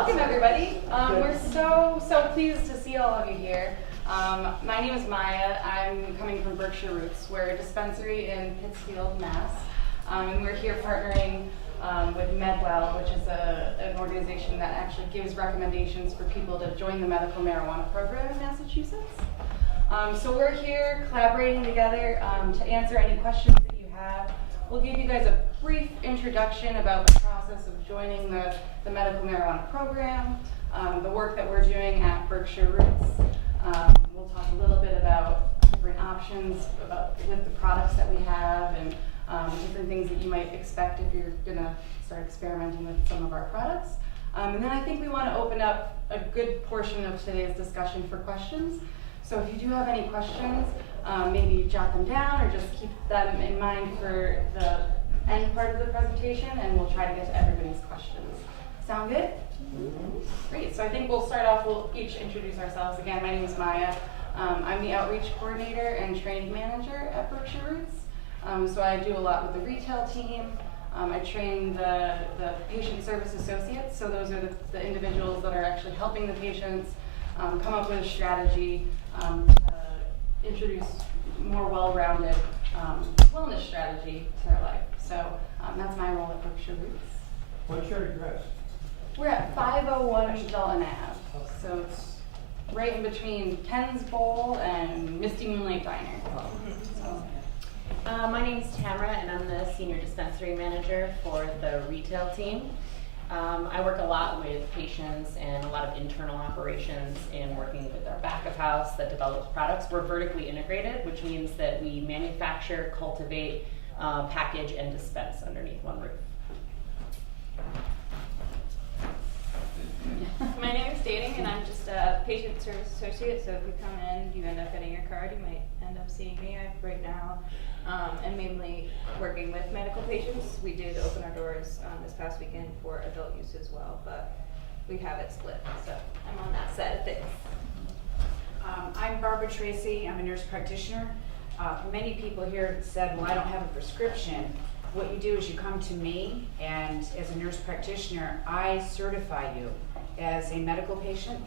welcome everybody. We're so pleased to see all of you here. My name is Maya. I'm coming from Berkshire Roots. We're a dispensary in Pittsfield, Mass. And we're here partnering with MedWell, which is an organization that actually gives recommendations for people to join the medical marijuana program in Massachusetts. So we're here collaborating together to answer any questions that you have. We'll give you guys a brief introduction about the process of joining the medical marijuana program, the work that we're doing at Berkshire Roots. We'll talk a little bit about different options with the products that we have and different things that you might expect if you're going to start experimenting with some of our products. And then I think we want to open up a good portion of today's discussion for questions. So if you do have any questions, maybe jot them down or just keep them in mind for the end part of the presentation, and we'll try to get to everybody's questions. Sound good? Great. So I think we'll start off, we'll each introduce ourselves. Again, my name is Maya. I'm the outreach coordinator and training manager at Berkshire Roots. So I do a lot with the retail team. I train the patient service associates. So those are the individuals that are actually helping the patients come up with a strategy to introduce more well-rounded wellness strategy to their life. So that's my role at Berkshire Roots. What's your address? We're at 501 Dalton Ave, so it's right in between Ken's Bowl and Misty Moonlight Diner. So. My name is Tamara, and I'm the senior dispensary manager for the retail team. I work a lot with patients and a lot of internal operations in working with our back of house that develops products. We're vertically integrated, which means that we manufacture, cultivate, package, and dispense underneath one roof. My name is Dating, and I'm just a patient service associate, so if you come in, you end up getting your card, you might end up seeing me. Right now am mainly working with medical patients. We did open our doors this past weekend for adult use as well, but we have it split, so I'm on that side of things. I'm Barbara Tracy. I'm a nurse practitioner. Many people here said, well, I don't have a prescription. What you do is you come to me, and as a nurse practitioner, I certify you as a medical patient.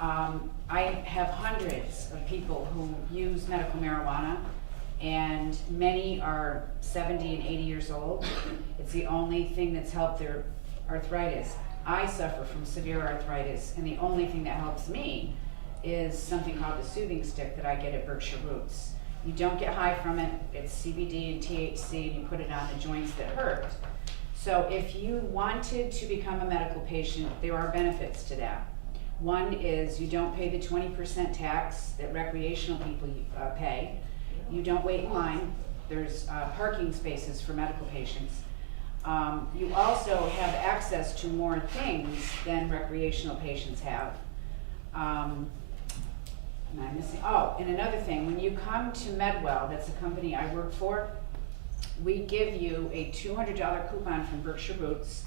I have hundreds of people who use medical marijuana, and many are 70 and 80 years old. It's the only thing that's helped their arthritis. I suffer from severe arthritis, and the only thing that helps me is something called the soothing stick that I get at Berkshire Roots. You don't get high from it. It's CBD and THC, and you put it on the joints that hurt. So if you wanted to become a medical patient, there are benefits to that. One is you don't pay the 20% tax that recreational people pay. You don't wait in line. There's parking spaces for medical patients. You also have access to more things than recreational patients have. And another thing, when you come to MedWell, that's a company I work for, we give you a $200 coupon from Berkshire Roots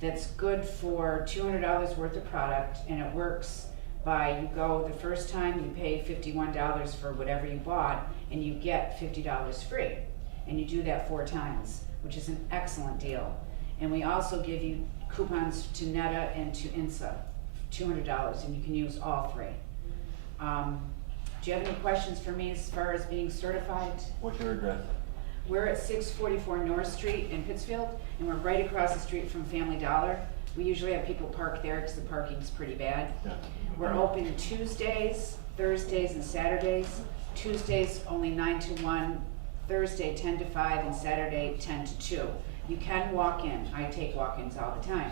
that's good for $200 worth of product, and it works by you go the first time you pay $51 for whatever you bought, and you get $50 free. And you do that 4 times, which is an excellent deal. And we also give you coupons to Netta and to INSA, $200, and you can use all 3. Do you have any questions for me as far as being certified? What's your address? We're at 644 North Street in Pittsfield, and we're right across the street from Family Dollar. We usually have people park there because the parking's pretty bad. Yeah. We're open Tuesdays, Thursdays, and Saturdays. Tuesdays only 9 to 1, Thursday 10 to 5, and Saturday 10 to 2. You can walk in. I take walk-ins all the time.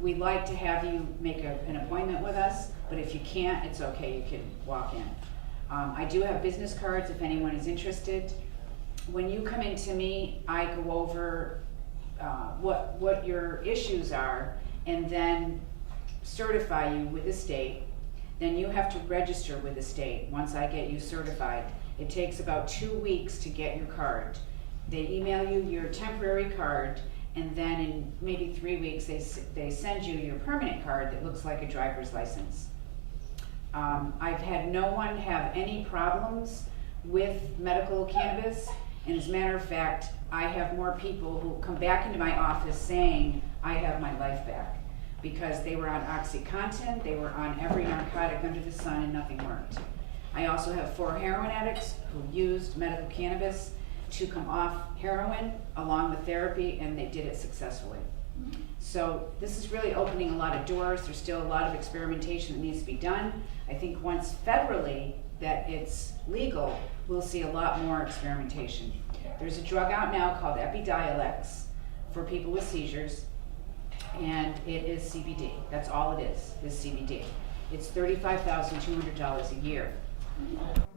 We'd like to have you make an appointment with us, but if you can't, it's okay, you can walk in. I do have business cards if anyone is interested. When you come into me, I go over what your issues are and then certify you with the state. Then you have to register with the state once I get you certified. It takes about 2 weeks to get your card. They email you your temporary card, and then in maybe 3 weeks they send you your permanent card that looks like a driver's license. I've had no one have any problems with medical cannabis, and as a matter of fact, I have more people who come back into my office saying, I have my life back. because they were on OxyContin, they were on every narcotic under the sun, and nothing worked. I also have 4 heroin addicts who used medical cannabis to come off heroin along with therapy, and they did it successfully. So this is really opening a lot of doors. There's still a lot of experimentation that needs to be done. I think once federally that it's legal, we'll see a lot more experimentation. There's a drug out now called Epidiolex for people with seizures, and it is CBD. That's all it is CBD. It's $35,200 a year.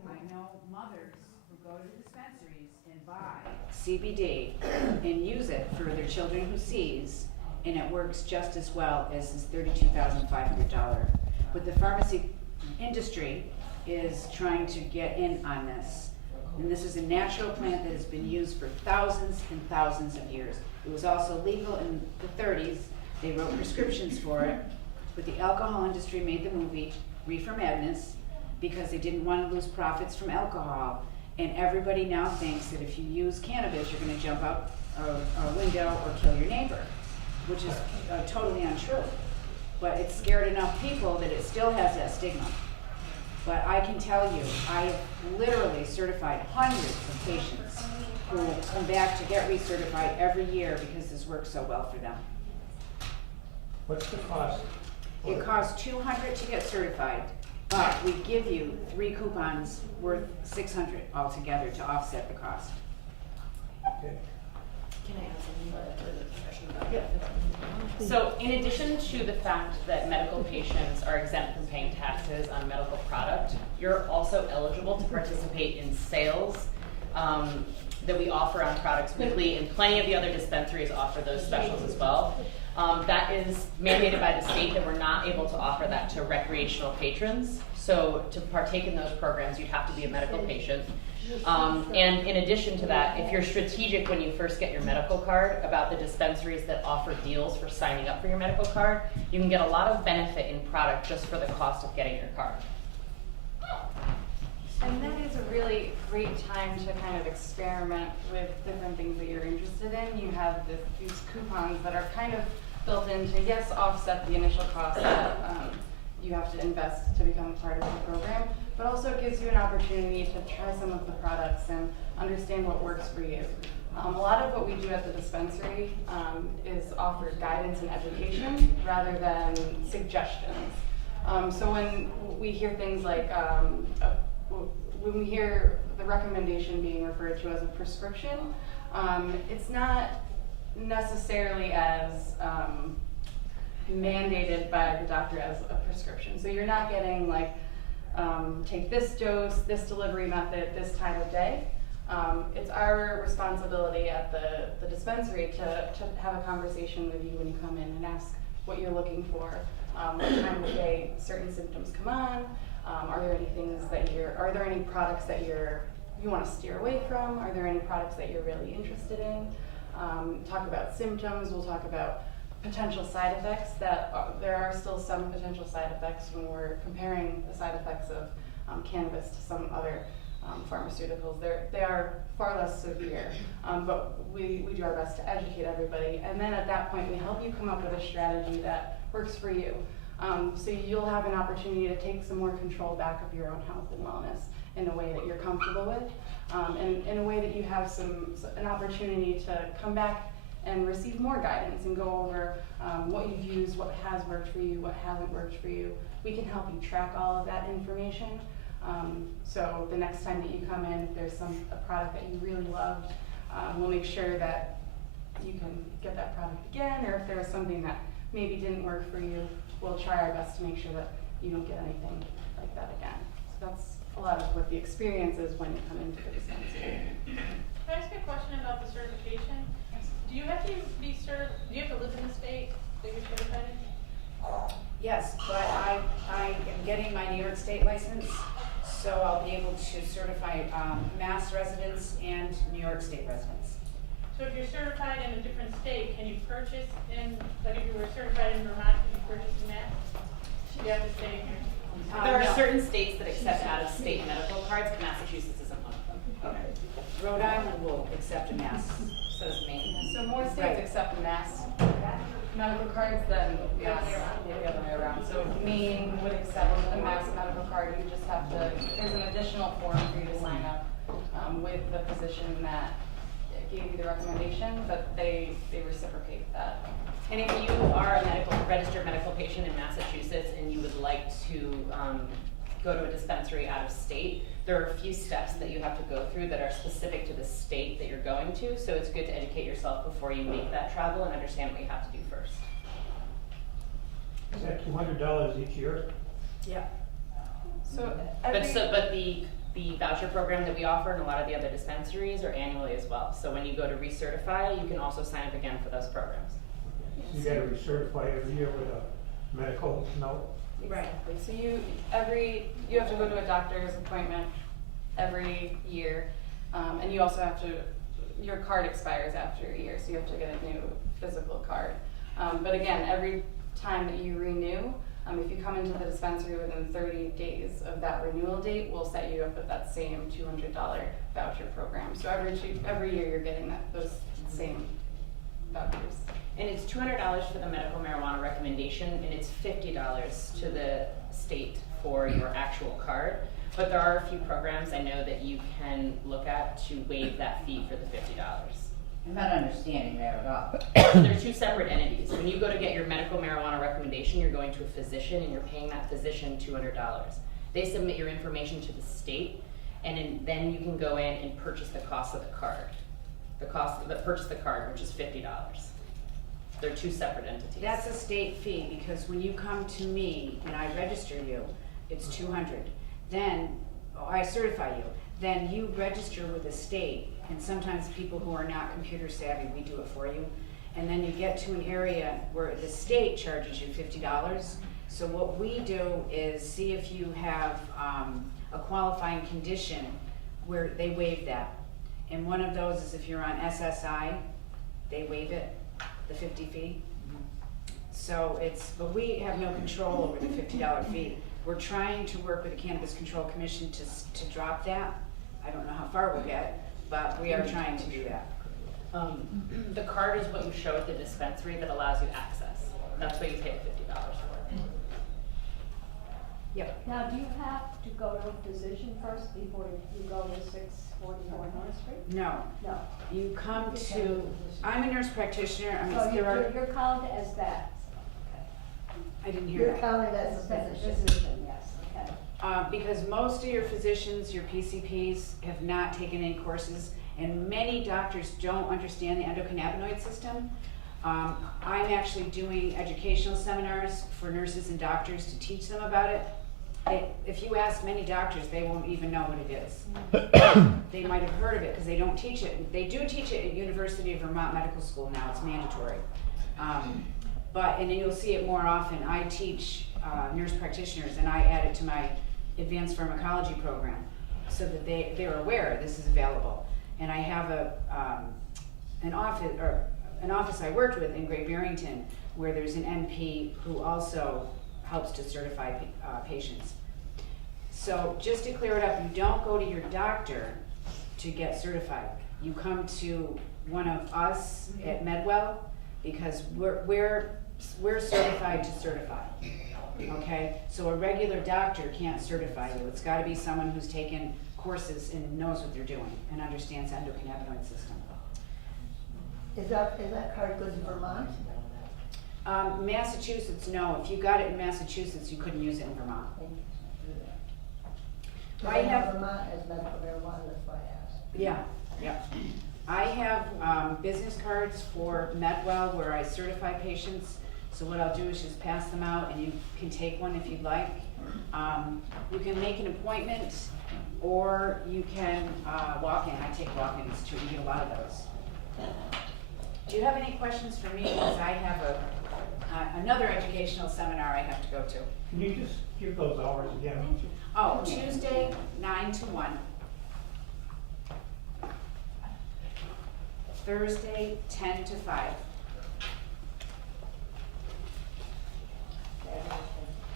I know mothers who go to dispensaries and buy CBD and use it for their children who seize, and it works just as well as this $32,500. But the pharmacy industry is trying to get in on this. And this is a natural plant that has been used for thousands and thousands of years. It was also legal in the 30s. They wrote prescriptions for it, but the alcohol industry made the movie Reefer Madness because they didn't want to lose profits from alcohol. And everybody now thinks that if you use cannabis, you're going to jump out a window or kill your neighbor, which is totally untrue. But it scared enough people that it still has that stigma. But I can tell you, I have literally certified hundreds of patients who come back to get recertified every year because this works so well for them. What's the cost? It costs $200 to get certified, but we give you 3 coupons worth $600 altogether to offset the cost. Okay. Can I ask something about the discussion about that? So in addition to the fact that medical patients are exempt from paying taxes on medical product, you're also eligible to participate in sales that we offer on products weekly, and plenty of the other dispensaries offer those specials as well. That is mandated by the state that we're not able to offer that to recreational patrons. So to partake in those programs, you'd have to be a medical patient. And in addition to that, if you're strategic when you first get your medical card about the dispensaries that offer deals for signing up for your medical card, you can get a lot of benefit in product just for the cost of getting your card. And that is a really great time to kind of experiment with different things that you're interested in. You have these coupons that are kind of built in to, yes, offset the initial cost that you have to invest to become a part of the program, but also it gives you an opportunity to try some of the products and understand what works for you. A lot of what we do at the dispensary is offer guidance and education rather than suggestions. So when we hear things like, when we hear the recommendation being referred to as a prescription, it's not necessarily as mandated by the doctor as a prescription. So you're not getting like, take this dose, this delivery method, this time of day. It's our responsibility at the dispensary to have a conversation with you when you come in and ask what you're looking for, what time of day certain symptoms come on. Are there any things that are there any products that you want to steer away from? Are there any products that you're really interested in? Talk about symptoms. We'll talk about potential side effects. There are still some potential side effects when we're comparing the side effects of cannabis to some other pharmaceuticals. They are far less severe, but we do our best to educate everybody. And then at that point, we help you come up with a strategy that works for you. So you'll have an opportunity to take some more control back of your own health and wellness in a way that you're comfortable with, and in a way that you have an opportunity to come back and receive more guidance and go over what you've used, what has worked for you, what hasn't worked for you. We can help you track all of that information. So the next time that you come in, if there's a product that you really loved, we'll make sure that you can get that product again, or if there was something that maybe didn't work for you, we'll try our best to make sure that you don't get anything like that again. So that's a lot of what the experience is when you come into the dispensary. Can I ask you a question about the certification? Do you have to live in the state that you're certified in? Yes, but I am getting my New York State license, so I'll be able to certify Mass residents and New York State residents. So if you're certified in a different state, can you purchase like if you were certified in Vermont, can you purchase in Mass? You have to stay here. There are No. certain states that accept out-of-state medical cards, but Massachusetts isn't one of them. Okay. Rhode Island will accept a Mass, so is Maine. So more states Right. accept Mass. medical cards, then yes, the other way around. So Maine would accept a Mass medical card. You just have to, there's an additional form for you to sign up with the physician that gave you the recommendation, but they reciprocate that. And if you are a registered medical patient in Massachusetts and you would like to go to a dispensary out of state, there are a few steps that you have to go through that are specific to the state that you're going to, so it's good to educate yourself before you make that travel and understand what you have to do first. Is that $200 each year? Yeah. So But the voucher program that we offer and a lot of the other dispensaries are annually as well. So when you go to recertify, you can also sign up again for those programs. So you gotta recertify every year with a medical note? Right. Exactly. So you have to go to a doctor's appointment every year, and you also have to, your card expires after a year, so you have to get a new physical card. But again, every time that you renew, if you come into the dispensary within 30 days of that renewal date, we'll set you up with that same $200 voucher program. So every year you're getting those same vouchers. And it's $200 for the medical marijuana recommendation, and it's $50 to the state for your actual card. But there are a few programs I know that you can look at to waive that fee for the $50. I'm not understanding that at all. They're two separate entities. When you go to get your medical marijuana recommendation, you're going to a physician and you're paying that physician $200. They submit your information to the state, and then you can go in and purchase the cost of the card. Purchase the card, which is $50. They're two separate entities. That's a state fee, because when you come to me and I register you, it's $200. Then, I certify you, then you register with the state, and sometimes people who are not computer savvy, we do it for you. And then you get to an area where the state charges you $50. So what we do is see if you have a qualifying condition where they waive that. And one of those is if you're on SSI, they waive it, the 50 fee. So but we have no control over the $50 fee. We're trying to work with the Cannabis Control Commission to drop that. I don't know how far we'll get, but we are trying to do that. The card is what you show at the dispensary that allows you access. That's what you pay the $50 for. Yep. Now, do you have to go to a physician first before you go to 644 North Street? No, No. you come to, I'm a nurse practitioner, I mean, So there are, you're counted as that? I didn't hear You're that. counted as a physician, yes, okay. Because most of your physicians, your PCPs, have not taken any courses, and many doctors don't understand the endocannabinoid system. I'm actually doing educational seminars for nurses and doctors to teach them about it. If you ask many doctors, they won't even know what it is. They might have heard of it because they don't teach it. They do teach it at University of Vermont Medical School now, it's mandatory. And then you'll see it more often. I teach nurse practitioners, and I add it to my advanced pharmacology program so that they're aware this is available. And I have an office I worked with in Great Barrington where there's an NP who also helps to certify patients. So just to clear it up, you don't go to your doctor to get certified. You come to one of us at Medwell because we're certified to certify. Okay, so a regular doctor can't certify you. It's got to be someone who's taken courses and knows what they're doing and understands the endocannabinoid system. Is that card good in Vermont? Massachusetts, no. If you got it in Massachusetts, you couldn't use it in Vermont. I have Vermont as medical marijuana, that's why I asked. Yeah. I have business cards for Medwell where I certify patients. So what I'll do is just pass them out, and you can take one if you'd like. You can make an appointment, or you can walk in. I take walk-ins too. You get a lot of those. Do you have any questions for me? Because I have another educational seminar I have to go to. Can you just give those hours again? Oh, Tuesday, 9 to 1. Thursday, 10 to 5.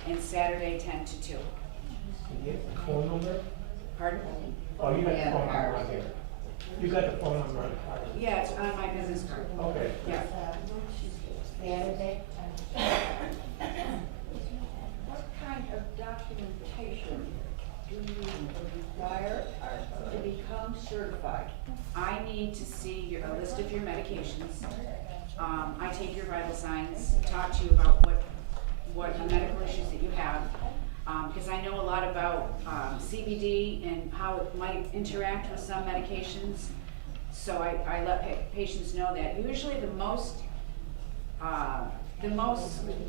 And Saturday, 10 to 2. Can you get the phone number? Pardon? Oh, you got the Yeah, phone the number card. right here. You got the phone number on the card. Yeah, it's on my business card. Okay. Yeah. candidate. What kind of documentation do you require to become certified? I need to see a list of your medications. I take your vital signs, talk to you about what medical issues that you have. Because I know a lot about CBD and how it might interact with some medications. So I let patients know that. Usually the most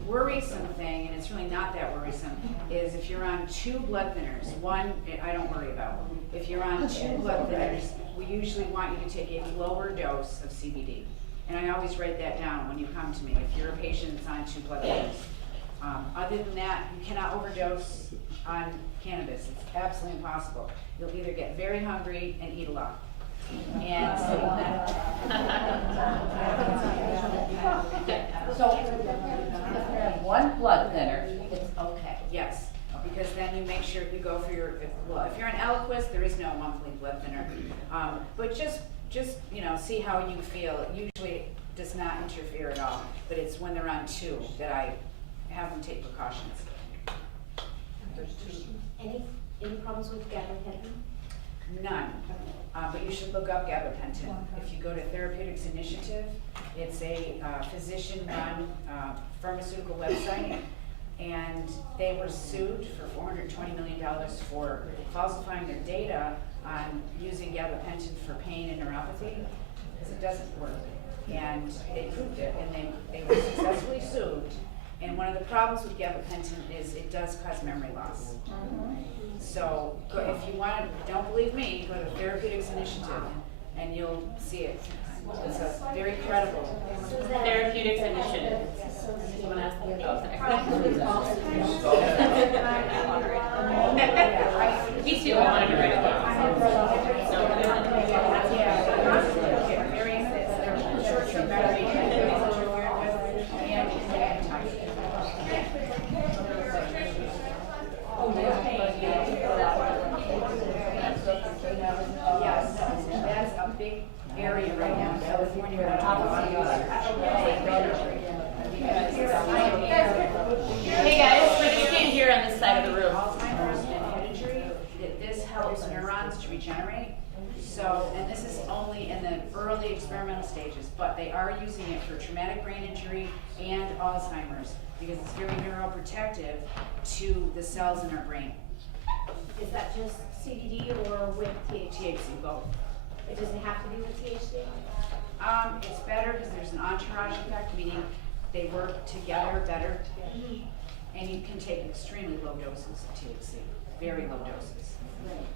worrisome thing, and it's really not that worrisome, is if you're on 2 blood thinners. One, I don't worry about. If you're on 2 blood thinners, we usually want you to take a lower dose of CBD. And I always write that down when you come to me, if you're a patient that's on 2 blood thinners. Other than that, you cannot overdose on cannabis. It's absolutely impossible. You'll either get very hungry and eat a lot. And So, if you have 1 blood thinner, it's okay. yes, because then you make sure you go for your, if you're on Eliquis, there is no monthly blood thinner. But just see how you feel. It usually does not interfere at all, but it's when they're on 2 that I have them take precautions. Any problems with gabapentin? None, but you should look up gabapentin. If you go to Therapeutics Initiative, it's a physician-run pharmaceutical website, and they were sued for $420 million for falsifying their data on using gabapentin for pain and neuropathy, because it doesn't work. And they proved it, and they were successfully sued. And one of the problems with gabapentin is it does cause memory loss. So if you want to, don't believe me, go to Therapeutics Initiative and you'll see it. It's a very credible. Therapeutics Initiative. Someone asked me. Me too, I wanted to write it down. Yeah, very short-term memory and yes, that's a big area right now in California. Hey guys, we're just standing here on this side of the room. Alzheimer's and head injury, this helps neurons to regenerate. So, and this is only in the early experimental stages, but they are using it for traumatic brain injury and Alzheimer's because it's very neuroprotective to the cells in our brain. Is that just CBD or with THC? THC, both. It doesn't have to be with THC? It's better because there's an entourage effect, meaning they work together better. And you can take extremely low doses of THC, very low doses. Right.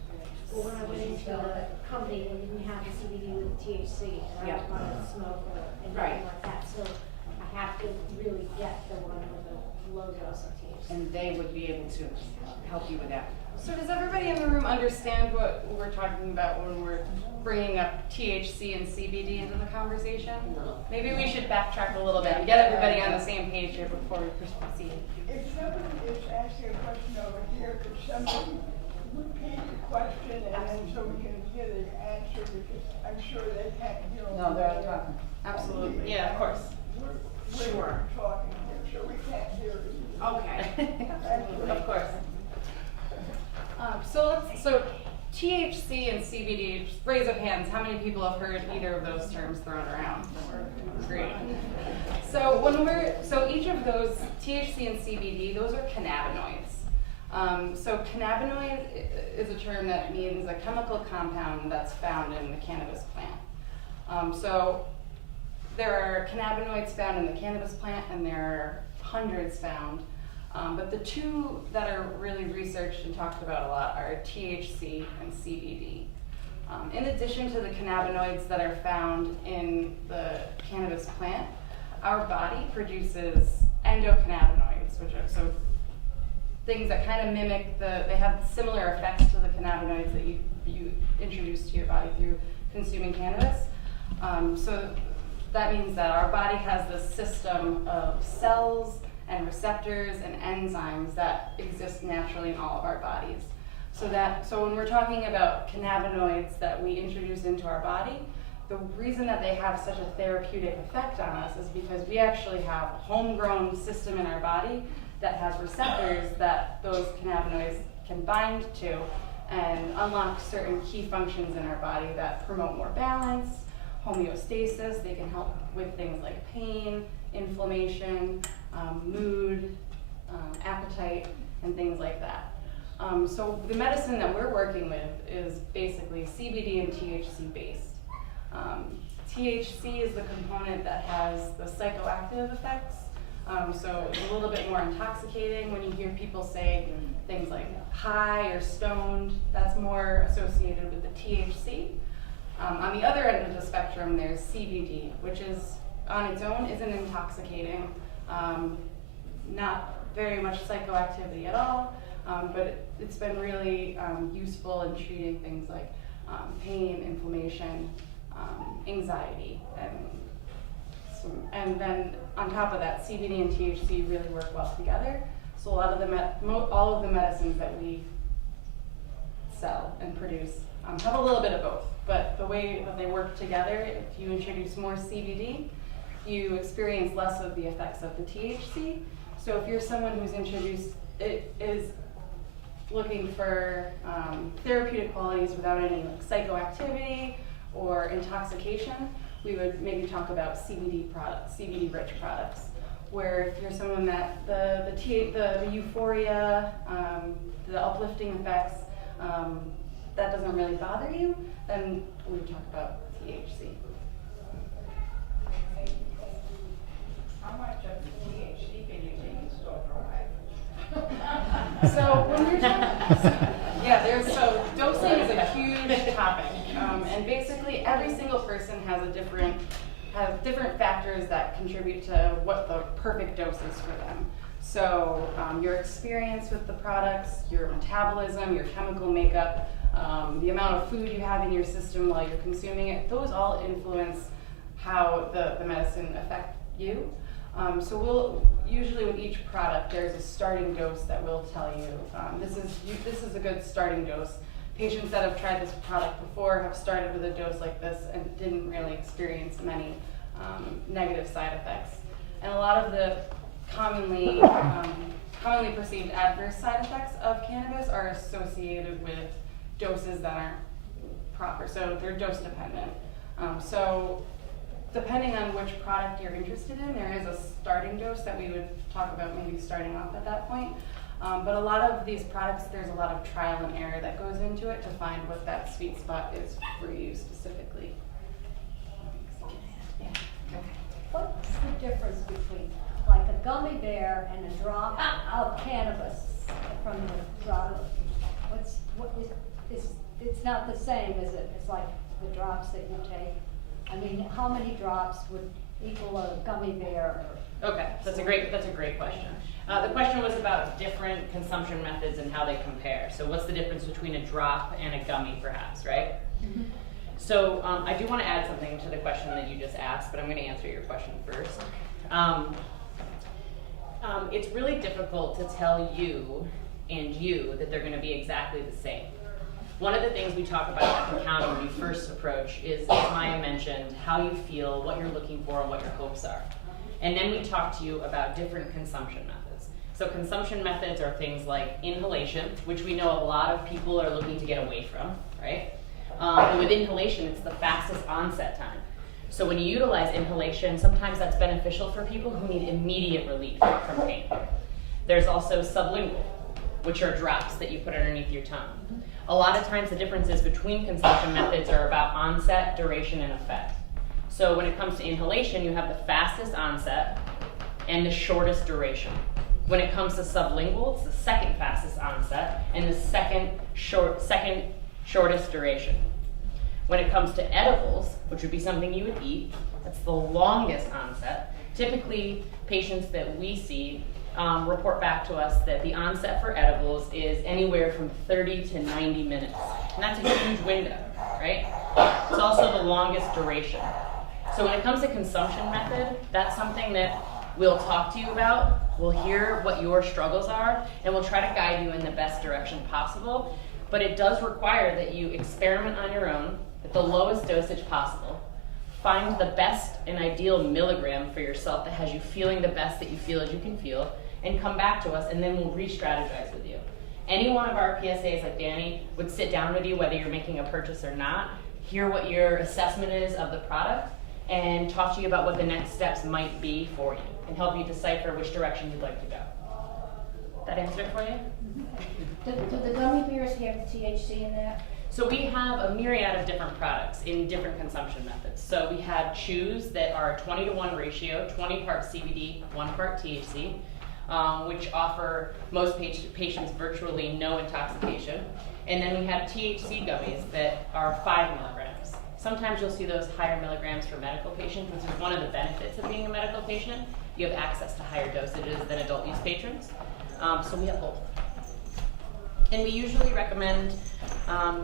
Well, when I went into the company, they didn't have the CBD with THC, and I was going to smoke or anything Right. like that, so I have to really get the one with a low dose of THC. And they would be able to help you with that. So does everybody in the room understand what we're talking about when we're bringing up THC and CBD into the conversation? Maybe we should backtrack a little bit and get everybody on the same page here before we proceed. If somebody is asking a question over here, could somebody repeat the question and then so we can hear the answer, because I'm sure they can't hear. No, they're not talking. Absolutely, yeah, of course. We're talking here, so we can't hear it. Okay. Of course. So THC and CBD, just raise of hands, how many people have heard either of those terms thrown around? Great. So each of those, THC and CBD, those are cannabinoids. So cannabinoid is a term that means a chemical compound that's found in the cannabis plant. So there are cannabinoids found in the cannabis plant, and there are hundreds found. But the two that are really researched and talked about a lot are THC and CBD. In addition to the cannabinoids that are found in the cannabis plant, our body produces endocannabinoids, which are so things that kind of mimic they have similar effects to the cannabinoids that you introduce to your body through consuming cannabis. So that means that our body has this system of cells and receptors and enzymes that exist naturally in all of our bodies. So when we're talking about cannabinoids that we introduce into our body, the reason that they have such a therapeutic effect on us is because we actually have a homegrown system in our body that has receptors that those cannabinoids can bind to and unlock certain key functions in our body that promote more balance, homeostasis. They can help with things like pain, inflammation, mood, appetite, and things like that. So the medicine that we're working with is basically CBD and THC based. THC is the component that has the psychoactive effects. So it's a little bit more intoxicating when you hear people say things like high or stoned. That's more associated with the THC. On the other end of the spectrum, there's CBD, which is on its own isn't intoxicating, not very much psychoactivity at all, but it's been really useful in treating things like pain, inflammation, anxiety, and then on top of that, CBD and THC really work well together. So a lot of all of the medicines that we sell and produce have a little bit of both. But the way that they work together, if you introduce more CBD, you experience less of the effects of the THC. So if you're someone who's is looking for therapeutic qualities without any like psychoactivity or intoxication, we would maybe talk about CBD products, CBD-rich products. Where if you're someone that the euphoria, the uplifting effects, that doesn't really bother you, then we would talk about THC. How much of the THC can you take and still drive? So when you're talking, so dosing is a huge topic, and basically every single person has different factors that contribute to what the perfect dose is for them. So your experience with the products, your metabolism, your chemical makeup, the amount of food you have in your system while you're consuming it, those all influence how the medicine affect you. So we'll usually with each product there's a starting dose that we'll tell you this is a good starting dose. Patients that have tried this product before have started with a dose like this and didn't really experience many negative side effects. And a lot of the commonly perceived adverse side effects of cannabis are associated with doses that aren't proper, so they're dose dependent. So depending on which product you're interested in, there is a starting dose that we would talk about maybe starting off at that point. But a lot of these products, there's a lot of trial and error that goes into it to find what that sweet spot is for you specifically. Yeah. What's the difference between like a gummy bear and a drop of cannabis from the drop? It's not the same, is it? It's like the drops that you take. I mean, how many drops would equal a gummy bear? Okay, that's a great question. The question was about different consumption methods and how they compare. So what's the difference between a drop and a gummy, perhaps, right? Mm-hmm. So I do want to add something to the question that you just asked, but I'm going to answer your question first. It's really difficult to tell you and you that they're going to be exactly the same. One of the things we talk about at the counter when you first approach is, as Maya mentioned, how you feel, what you're looking for, and what your hopes are. And then we talk to you about different consumption methods. So consumption methods are things like inhalation, which we know a lot of people are looking to get away from, right? And with inhalation, it's the fastest onset time. So when you utilize inhalation, sometimes that's beneficial for people who need immediate relief from pain. There's also sublingual, which are drops that you put underneath your tongue. A lot of times the differences between consumption methods are about onset, duration, and effect. So when it comes to inhalation, you have the fastest onset and the shortest duration. When it comes to sublingual, it's the second fastest onset and the second shortest duration. When it comes to edibles, which would be something you would eat, that's the longest onset. Typically, patients that we see report back to us that the onset for edibles is anywhere from 30 to 90 minutes. And that's a huge window, right? It's also the longest duration. So when it comes to consumption method, that's something that we'll talk to you about. We'll hear what your struggles are, and we'll try to guide you in the best direction possible. But it does require that you experiment on your own at the lowest dosage possible, find the best and ideal milligram for yourself that has you feeling the best that you feel as you can feel, and come back to us, and then we'll re-strategize with you. Any one of our PSAs, like Danny, would sit down with you, whether you're making a purchase or not, hear what your assessment is of the product, and talk to you about what the next steps might be for you, and help you decipher which direction you'd like to go. That answer it for you? Do the gummy bears have THC in that? So we have a myriad of different products in different consumption methods. So we have chews that are a 20-to-1 ratio, 20 parts CBD, 1 part THC, which offer most patients virtually no intoxication. And then we have THC gummies that are 5 milligrams. Sometimes you'll see those higher milligrams for medical patients, which is one of the benefits of being a medical patient. You have access to higher dosages than adult use patrons. So we have both. And we usually recommend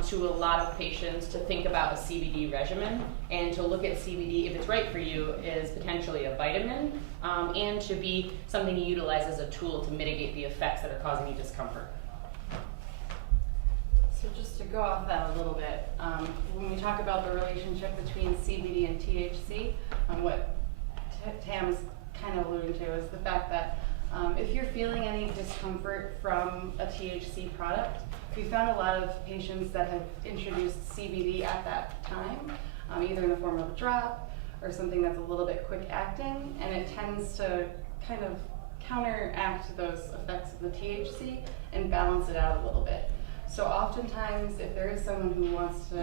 to a lot of patients to think about a CBD regimen and to look at CBD, if it's right for you, as potentially a vitamin and to be something you utilize as a tool to mitigate the effects that are causing you discomfort. So just to go off that a little bit, when we talk about the relationship between CBD and THC, what Tam's kind of alluding to is the fact that if you're feeling any discomfort from a THC product, we found a lot of patients that have introduced CBD at that time, either in the form of a drop or something that's a little bit quick acting, and it tends to kind of counteract those effects of the THC and balance it out a little bit. So oftentimes, if there is someone who wants to,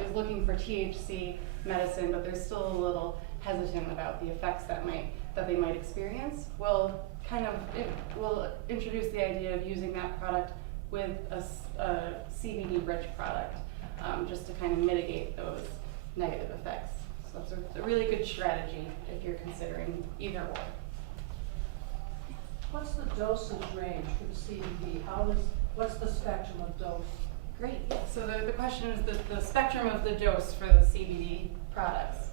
is looking for THC medicine, but they're still a little hesitant about the effects that they might experience, we'll introduce the idea of using that product with a CBD-rich product, just to kind of mitigate those negative effects. So that's a really good strategy if you're considering either or. What's the dosage range for the CBD? What's the spectrum of dose? Great. So the question is the spectrum of the dose for the CBD products.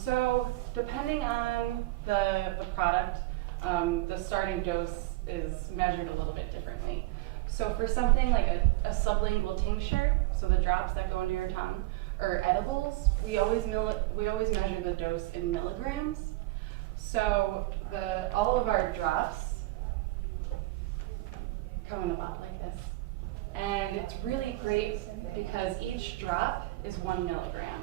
So depending on the product, the starting dose is measured a little bit differently. So for something like a sublingual tincture, so the drops that go into your tongue, or edibles, we always measure the dose in milligrams. So all of our drops come in a bottle like this. And it's really great because each drop is 1 milligram.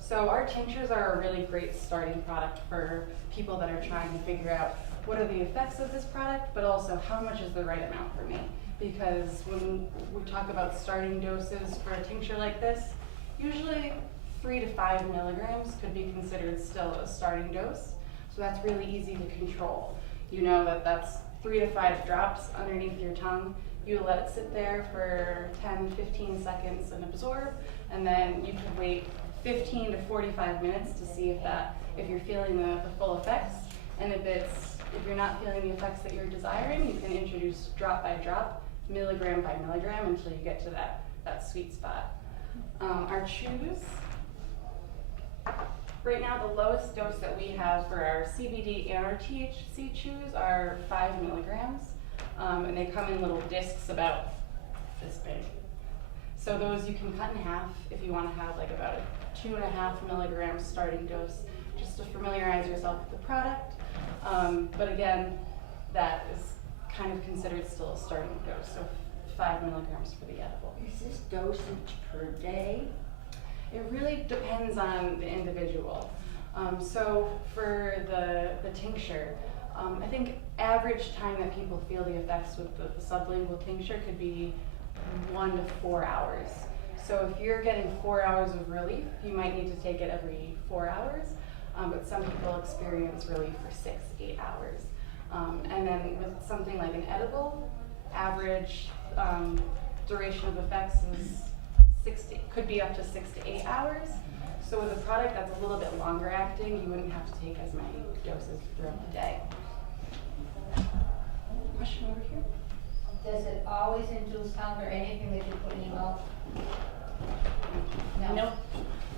So our tinctures are a really great starting product for people that are trying to figure out what are the effects of this product, but also how much is the right amount for me. Because when we talk about starting doses for a tincture like this, usually 3 to 5 milligrams could be considered still a starting dose. So that's really easy to control. You know that that's 3 to 5 drops underneath your tongue. You let it sit there for 10, 15 seconds and absorb, and then you can wait 15 to 45 minutes to see if you're feeling the full effects. And if you're not feeling the effects that you're desiring, you can introduce drop by drop, milligram by milligram until you get to that sweet spot. Our chews, right now the lowest dose that we have for our CBD and our THC chews are 5 milligrams. And they come in little discs about this big. So those you can cut in half if you want to have like about a 2.5 milligram starting dose, just to familiarize yourself with the product. But again, that is kind of considered still a starting dose, so 5 milligrams for the edible. Is this dosage per day? It really depends on the individual. So for the tincture, I think average time that people feel the effects with the sublingual tincture could be 1 to 4 hours. So if you're getting 4 hours of relief, you might need to take it every 4 hours, but some people experience relief for 6 to 8 hours. And then with something like an edible, average duration of effects is could be up to 6 to 8 hours. So with a product that's a little bit longer acting, you wouldn't have to take as many doses throughout the day. Question over here? Does it always induce hunger, anything that you put in your mouth? No,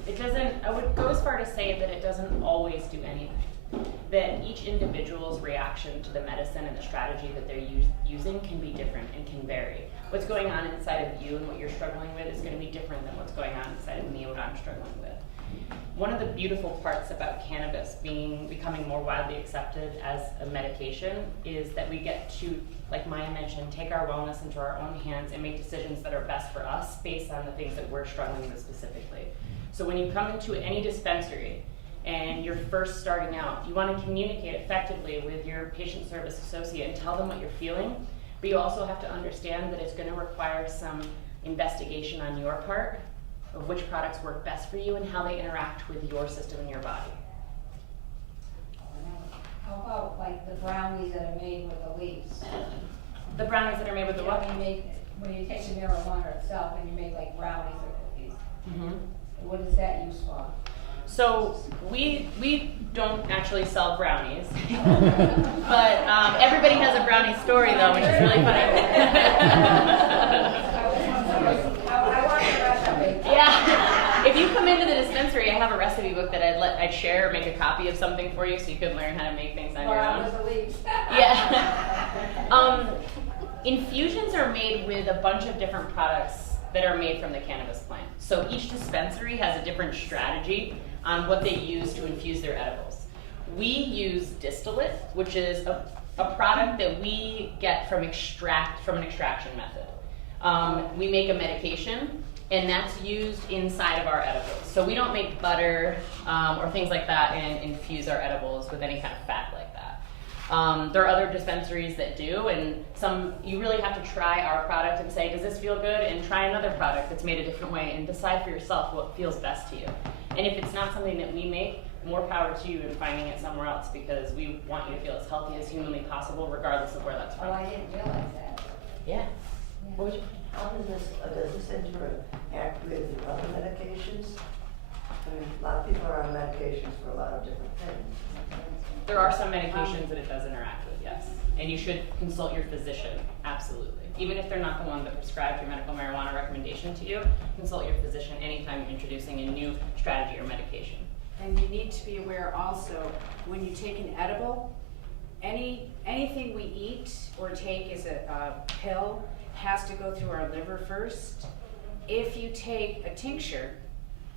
it doesn't. I would go as far to say that it doesn't always do anything. That each individual's reaction to the medicine and the strategy that they're using can be different and can vary. What's going on inside of you and what you're struggling with is going to be different than what's going on inside of me and what I'm struggling with. One of the beautiful parts about cannabis becoming more widely accepted as a medication is that we get to, like Maya mentioned, take our wellness into our own hands and make decisions that are best for us based on the things that we're struggling with specifically. So when you come into any dispensary and you're first starting out, you want to communicate effectively with your patient service associate and tell them what you're feeling, but you also have to understand that it's going to require some investigation on your part of which products work best for you and how they interact with your system and your body. How about like the brownies that are made with the leaves? The brownies that are made with the You know, what? when you take the marijuana itself and you make like brownies or cookies, Mm-hmm. what is that used for? So we don't actually sell brownies, but everybody has a brownie story though, which is really funny. I want the recipe. Yeah, if you come into the dispensary, I have a recipe book that I'd share or make a copy of something for you so you could learn how to make things on your own. With the leaves. Yeah. Infusions are made with a bunch of different products that are made from the cannabis plant. So each dispensary has a different strategy on what they use to infuse their edibles. We use distillate, which is a product that we get from an extraction method. We make a medication, and that's used inside of our edibles. So we don't make butter or things like that and infuse our edibles with any kind of fat like that. There are other dispensaries that do, and you really have to try our product and say, does this feel good? And try another product that's made a different way and decide for yourself what feels best to you. And if it's not something that we make, more power to you in finding it somewhere else, because we want you to feel as healthy as humanly possible, regardless of where that's from. Oh, I didn't realize that. Yeah. What would you? How does this interact with other medications? I mean, a lot of people are on medications for a lot of different things. There are some medications that it does interact with, yes. And you should consult your physician, absolutely. Even if they're not the one that prescribed your medical marijuana recommendation to you, consult your physician anytime you're introducing a new strategy or medication. And you need to be aware also, when you take an edible, anything we eat or take as a pill has to go through our liver first. If you take a tincture,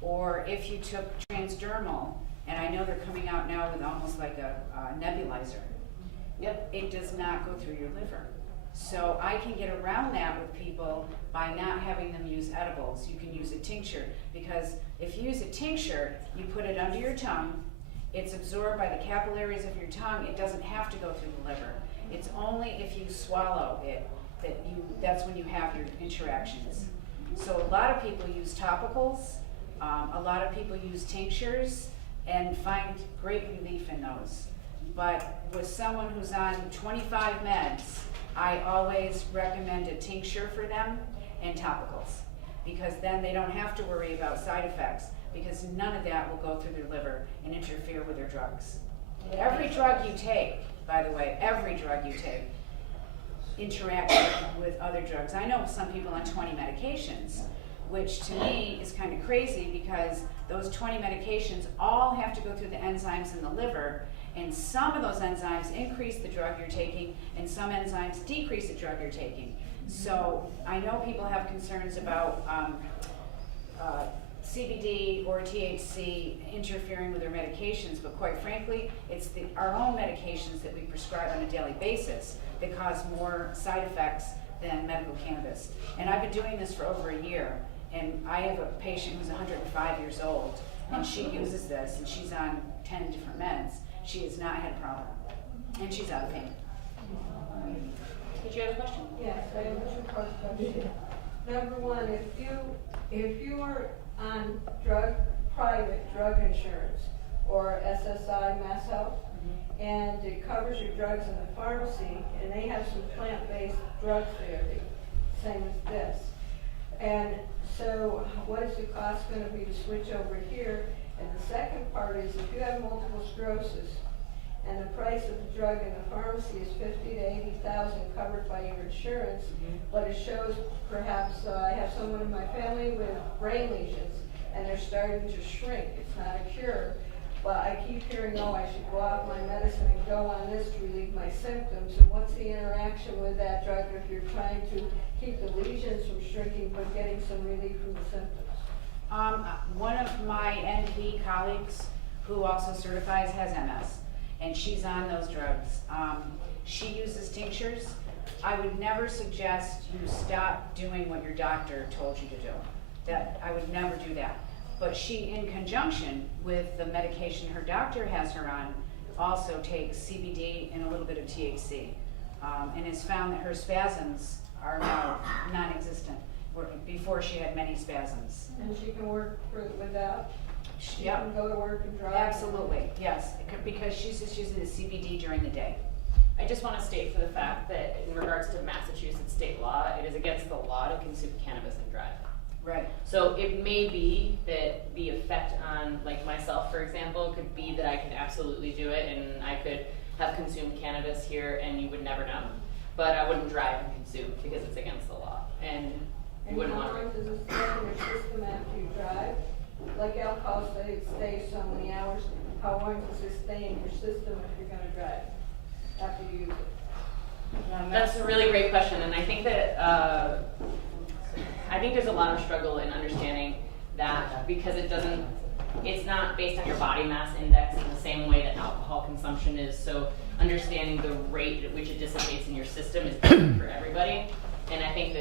or if you took transdermal, and I know they're coming out now with almost like a nebulizer, Yep. it does not go through your liver. So I can get around that with people by not having them use edibles. You can use a tincture, because if you use a tincture, you put it under your tongue, it's absorbed by the capillaries of your tongue, it doesn't have to go through the liver. It's only if you swallow it that's when you have your interactions. So a lot of people use topicals, a lot of people use tinctures and find great relief in those. But with someone who's on 25 meds, I always recommend a tincture for them and topicals, because then they don't have to worry about side effects, because none of that will go through their liver and interfere with their drugs. Every drug you take, by the way, every drug you take interacts with other drugs. I know some people on 20 medications, which to me is kind of crazy, because those 20 medications all have to go through the enzymes in the liver, and some of those enzymes increase the drug you're taking, and some enzymes decrease the drug you're taking. So I know people have concerns about CBD or THC interfering with their medications, but quite frankly, it's our own medications that we prescribe on a daily basis that cause more side effects than medical cannabis. And I've been doing this for over a year, and I have a patient who's 105 years old, and she uses this, and she's on 10 different meds. She has not had a problem, and she's out of pain. Did you have a question? Yes, I have two questions. Number one, if you are on private drug insurance or SSI, Mass Health, and it covers your drugs in the pharmacy, and they have some plant-based drugs there, same as this. And so what is the cost going to be to switch over here? And the second part is, if you have multiple sclerosis and the price of the drug in the pharmacy is $50,000 to $80,000 covered by your insurance, but it shows perhaps I have someone in my family with brain lesions and they're starting to shrink. It's not a cure, but I keep hearing, oh, I should go off my medicine and go on this to relieve my symptoms. And what's the interaction with that drug if you're trying to keep the lesions from shrinking but getting some relief from the symptoms? One of my NP colleagues who also certifies has MS, and she's on those drugs. She uses tinctures. I would never suggest you stop doing what your doctor told you to do. That, I would never do that. But she, in conjunction with the medication her doctor has her on, also takes CBD and a little bit of THC, and has found that her spasms are now non-existent, where before she had many spasms. And she can work without? She Yep. can go to work and drive? Absolutely, yes, because she's just using the CBD during the day. I just want to state for the fact that in regards to Massachusetts state law, it is against the law to consume cannabis and drive. Right. So it may be that the effect on, like myself, for example, could be that I could absolutely do it and I could have consumed cannabis here and you would never know. But I wouldn't drive and consume because it's against the law. And you And wouldn't how want long to. does it stay in your system after you drive? Like alcohol stays so many hours, how long does it stay in your system if you're gonna drive after you use it? That's a really great question, and I think that I think there's a lot of struggle in understanding that because it's not based on your body mass index in the same way that alcohol consumption is. So understanding the rate at which it dissipates in your system is different for everybody, and I think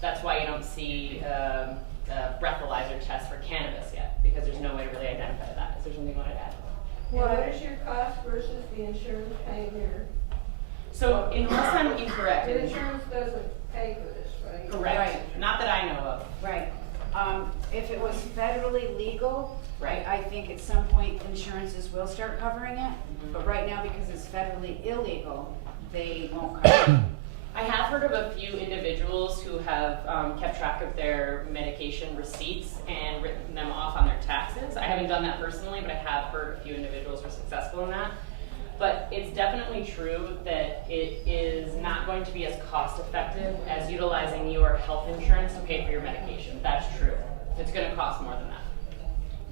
that's why you don't see a breathalyzer test for cannabis yet, because there's no way to really identify that. Is there something you want to add? What is your cost versus the insurance paying your? So unless I'm incorrect, The insurance doesn't pay for this, right? correct, Right. not that I know of. Right. If it was federally legal, Right. I think at some point insurances will start covering it. Mhm. But right now, because it's federally illegal, they won't cover it. I have heard of a few individuals who have kept track of their medication receipts and written them off on their taxes. I haven't done that personally, but I have heard a few individuals were successful in that. But it's definitely true that it is not going to be as cost effective as utilizing your health insurance to pay for your medication. That's true. It's going to cost more than that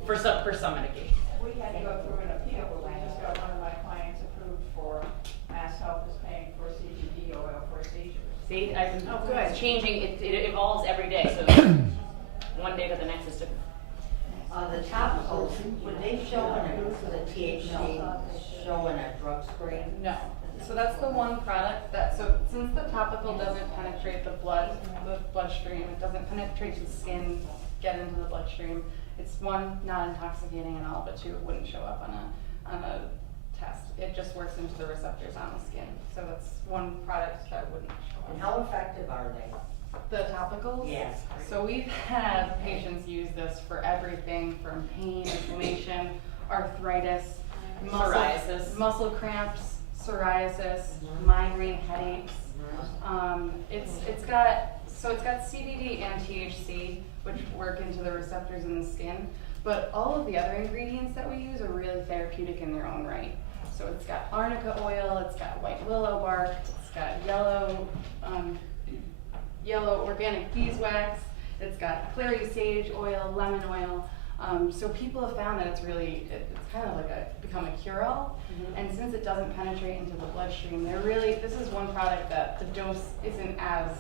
for some medication. We had to go through an appeal, but we just got one of my clients approved for Mass Health is paying for CBD oil for seizures. See, Oh, good. it's changing. It evolves every day. So one day to the next is different. The topicals, would they show in the THC show in a drug screen? No. So that's the one product since the topical doesn't penetrate the bloodstream, it doesn't penetrate the skin, get into the bloodstream. It's one, not intoxicating at all, but two, it wouldn't show up on a test. It just works into the receptors on the skin. So that's one product that wouldn't show up. And how effective are they? The topicals? Yes. So we've had patients use this for everything from pain, inflammation, arthritis, Psoriasis. muscle cramps, psoriasis, migraine headaches. It's got CBD and THC, which work into the receptors in the skin. But all of the other ingredients that we use are really therapeutic in their own right. So it's got arnica oil, it's got white willow bark, it's got yellow organic beeswax, it's got clary sage oil, lemon oil. So people have found that it's kind of like become a cure-all. Mm-hmm. And since it doesn't penetrate into the bloodstream, this is one product that the dose isn't as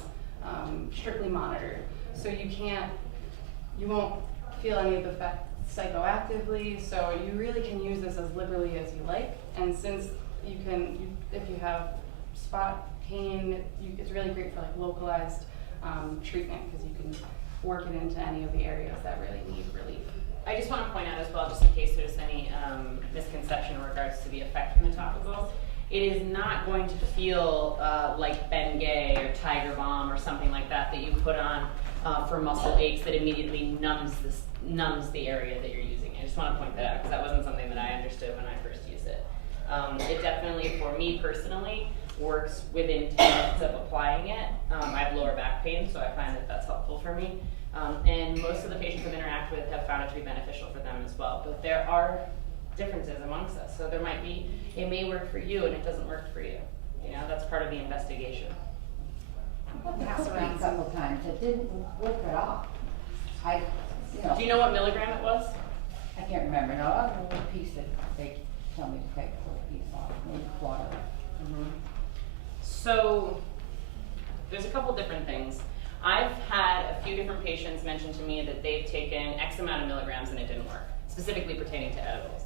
strictly monitored. So you won't feel any of the effects psychoactively, so you really can use this as liberally as you like. And since if you have spot pain, it's really great for like localized treatment because you can work it into any of the areas that really need relief. I just want to point out as well, just in case there's any misconception in regards to the effect from the topical, it is not going to feel like Bengay or Tiger Balm or something like that you put on for muscle aches that immediately numbs the area that you're using. I just want to point that out because that wasn't something that I understood when I first used it. It definitely, for me personally, works within 10 minutes of applying it. I have lower back pain, so I find that that's helpful for me. And most of the patients I've interacted with have found it to be beneficial for them as well. But there are differences amongst us. So it may work for you and it doesn't work for you. You know, that's part of the investigation. Pass around a couple times, it didn't work at all. Do you know what milligram it was? I can't remember, no, I don't know what piece that they tell me to take a piece off, maybe quarter. So there's a couple different things. I've had a few different patients mention to me that they've taken X amount of milligrams and it didn't work, specifically pertaining to edibles.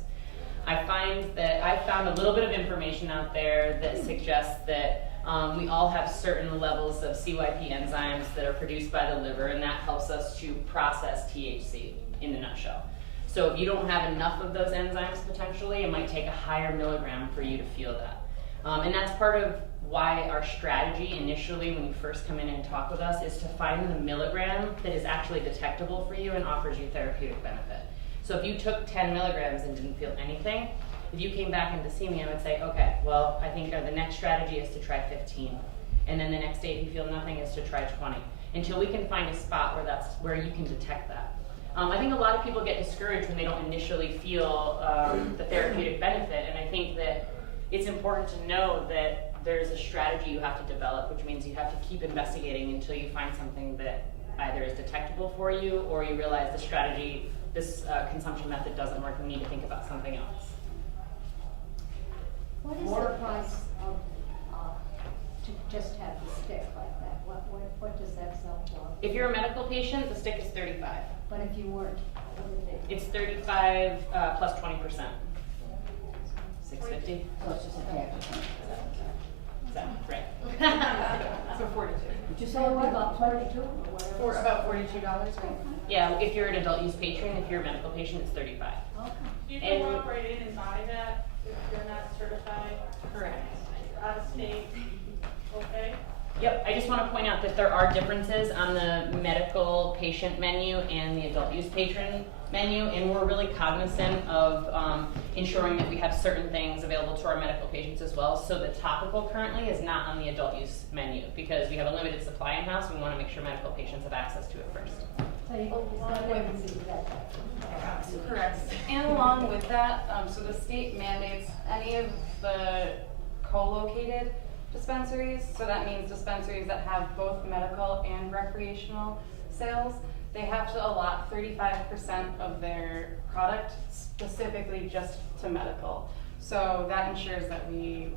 I find that I've found a little bit of information out there that suggests that we all have certain levels of CYP enzymes that are produced by the liver, and that helps us to process THC in a nutshell. So if you don't have enough of those enzymes potentially, it might take a higher milligram for you to feel that. And that's part of why our strategy initially when you first come in and talk with us is to find the milligram that is actually detectable for you and offers you therapeutic benefit. So if you took 10 milligrams and didn't feel anything, if you came back in to see me, I would say, okay, well, I think the next strategy is to try 15. And then the next day, if you feel nothing, is to try 20. Until we can find a spot where you can detect that. I think a lot of people get discouraged when they don't initially feel the therapeutic benefit. And I think that it's important to know that there's a strategy you have to develop, which means you have to keep investigating until you find something that either is detectable for you or you realize the strategy, this consumption method doesn't work, we need to think about something else. What is the price of, to just have the stick like that? What does that sell for? If you're a medical patient, the stick is $35. But if you weren't, what would it be? It's $35 plus 20%. $650. So it's just a tax. Is that right? So 42. Did you say what, about 22 or whatever? For about $42, right? Yeah, if you're an adult use patron, if you're a medical patient, it's $35. Okay. You can walk right in and buy that if you're not certified. Correct. Out of state, okay? Yep, I just want to point out that there are differences on the medical patient menu and the adult use patron menu, and we're really cognizant of ensuring that we have certain things available to our medical patients as well. So the topical currently is not on the adult use menu because we have a limited supply in-house. We want to make sure medical patients have access to it first. So you can see that. Correct. And along with that, so the state mandates any of the co-located dispensaries, so that means dispensaries that have both medical and recreational sales, they have to allot 35% of their product specifically just to medical. So that ensures that we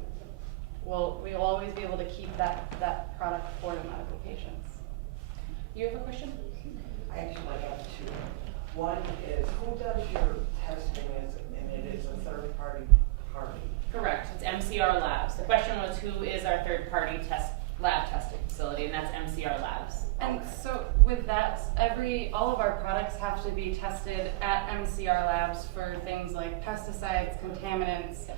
will always be able to keep that product for the medical patients. You have a question? I actually have two. One is, who does your testing, and it is a third party? Correct, it's MCR Labs. The question was who is our third party lab testing facility, and that's MCR Labs. And so with that, all of our products have to be tested at MCR Labs for things like pesticides, contaminants,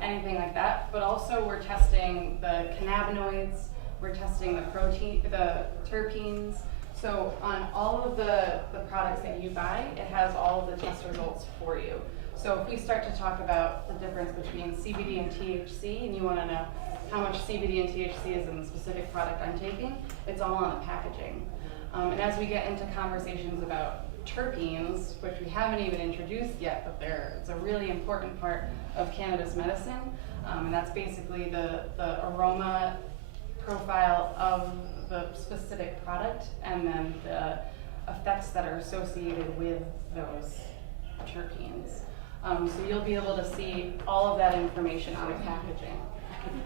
anything like that. But also we're testing the cannabinoids, we're testing the terpenes. So on all of the products that you buy, it has all of the test results for you. So if we start to talk about the difference between CBD and THC, and you want to know how much CBD and THC is in the specific product I'm taking, it's all on the packaging. And as we get into conversations about terpenes, which we haven't even introduced yet, but it's a really important part of cannabis medicine, and that's basically the aroma profile of the specific product and then the effects that are associated with those terpenes. So you'll be able to see all of that information on the packaging.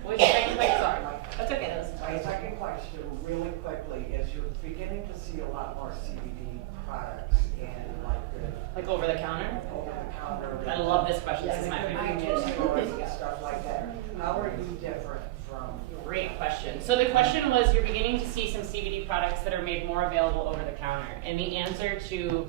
What's your second question? Sorry, that's okay. My second question, really quickly, is you're beginning to see a lot more CBD products and like over the counter? Over the counter. I love this question. This is my favorite. Convenience stores and stuff like that. How are you different from? Great question. So the question was, you're beginning to see some CBD products that are made more available over the counter, and the answer to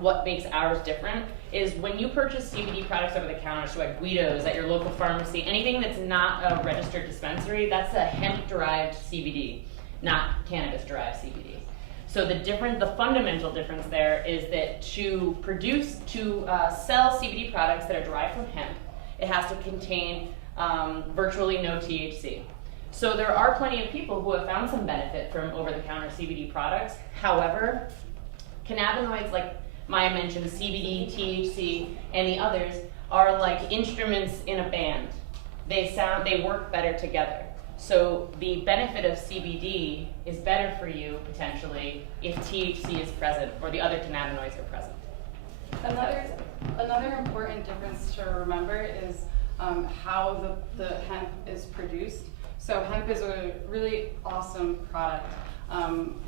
what makes ours different is when you purchase CBD products over the counter, so at Guido's, at your local pharmacy, anything that's not a registered dispensary, that's a hemp-derived CBD, not cannabis-derived CBD. So the fundamental difference there is that to sell CBD products that are derived from hemp, it has to contain virtually no THC. So there are plenty of people who have found some benefit from over-the-counter CBD products. However, cannabinoids like Maya mentioned, CBD, THC, and the others are like instruments in a band. They work better together. So the benefit of CBD is better for you potentially if THC is present or the other cannabinoids are present. Another important difference to remember is how the hemp is produced. So hemp is a really awesome product.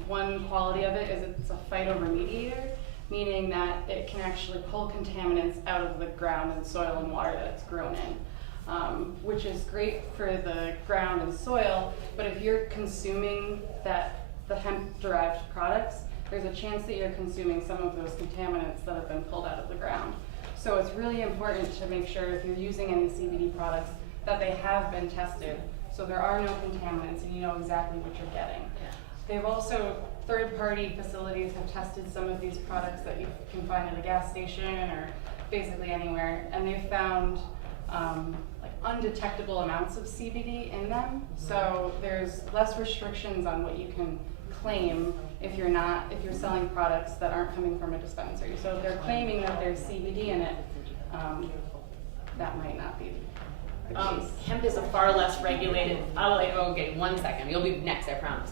One quality of it is it's a phytoremediator, meaning that it can actually pull contaminants out of the ground and soil and water that it's grown in, which is great for the ground and soil, but if you're consuming the hemp-derived products, there's a chance that you're consuming some of those contaminants that have been pulled out of the ground. So it's really important to make sure if you're using any CBD products that they have been tested, so there are no contaminants and you know exactly what you're getting. They've also, third-party facilities have tested some of these products that you can find at a gas station or basically anywhere, and they've found like undetectable amounts of CBD in them. So there's less restrictions on what you can claim if you're selling products that aren't coming from a dispensary. So if they're claiming that there's CBD in it, that might not be the case. Hemp is a far less regulated, okay, 1 second, you'll be next, I promise.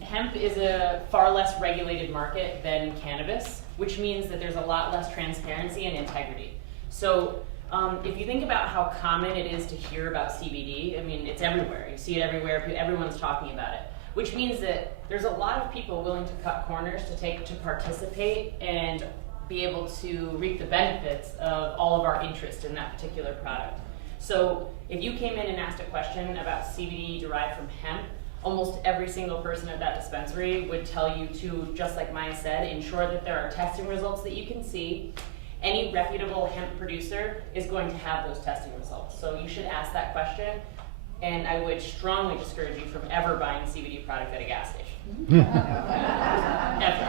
Hemp is a far less regulated market than cannabis, which means that there's a lot less transparency and integrity. So if you think about how common it is to hear about CBD, I mean, it's everywhere. You see it everywhere, everyone's talking about it, which means that there's a lot of people willing to cut corners to participate and be able to reap the benefits of all of our interest in that particular product. So if you came in and asked a question about CBD derived from hemp, almost every single person at that dispensary would tell you to, just like Maya said, ensure that there are testing results that you can see. Any reputable hemp producer is going to have those testing results. So you should ask that question, and I would strongly discourage you from ever buying CBD product at a gas station. Ever.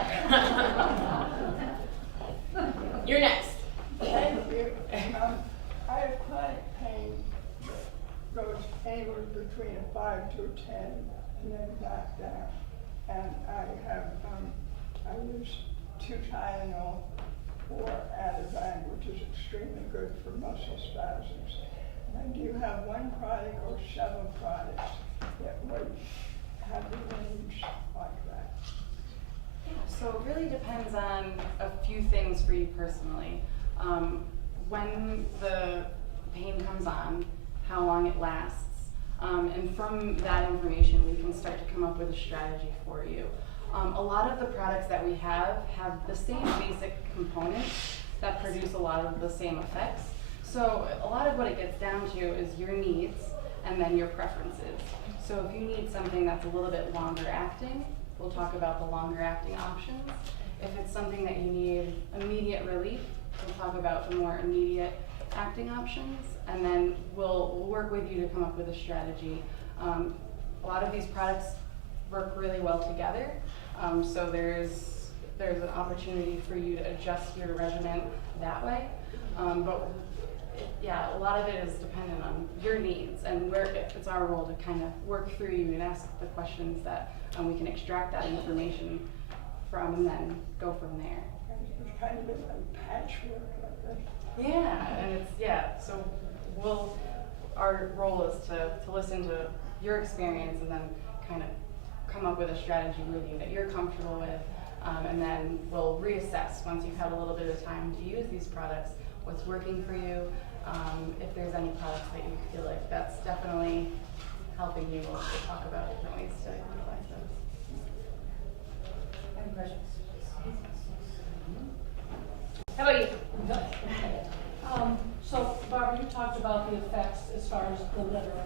You're next. Thank you. I have chronic pain that goes anywhere between a 5 to a 10 and then back down. And I use 2 Tylenol or Ativan, which is extremely good for muscle spasms. And do you have one product or several products that would have the range like that? So it really depends on a few things for you personally. When the pain comes on, how long it lasts, and from that information we can start to come up with a strategy for you. A lot of the products that we have the same basic components that produce a lot of the same effects. So a lot of what it gets down to is your needs and then your preferences. So if you need something that's a little bit longer acting, we'll talk about the longer acting options. If it's something that you need immediate relief, we'll talk about the more immediate acting options, and then we'll work with you to come up with a strategy. A lot of these products work really well together, so there's an opportunity for you to adjust your regimen that way. But yeah, a lot of it is dependent on your needs, and it's our role to kind of work through you and ask the questions that we can extract that information from, and then go from there. It's kind of a patchwork like that. Yeah, and so our role is to listen to your experience and then kind of come up with a strategy with you that you're comfortable with, and then we'll reassess once you've had a little bit of time to use these products, what's working for you. If there's any products that you feel like that's definitely helping you, we'll talk about different ways to utilize those. Any questions? How about you? So Barbara, you talked about the effects as far as the liver,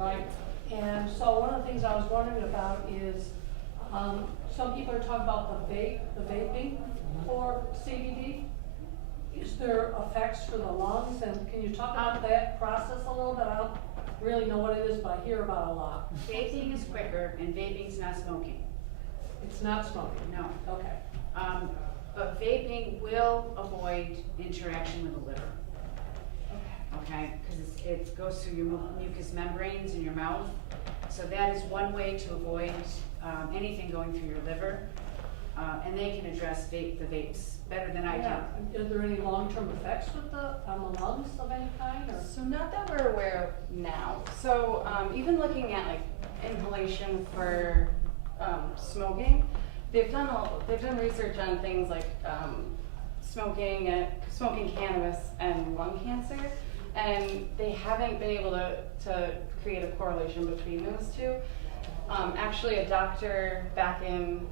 right? And so one of the things I was wondering about is, some people are talking about the vaping for CBD. Is there effects for the lungs, and can you talk about that process a little bit? I don't really know what it is, but I hear about it a lot. Vaping is quicker, and vaping's not smoking. It's not smoking? No. Okay. But vaping will avoid interaction with the liver. Okay, because it goes through your mucous membranes in your mouth. So that is one way to avoid anything going through your liver. And they can address the vapes better than I can. Are there any long-term effects on the lungs of any kind? Or? So not that we're aware of now. So even looking at like inhalation for smoking, they've done research on things like smoking cannabis and lung cancer, and they haven't been able to create a correlation between those two. Actually, a doctor back in,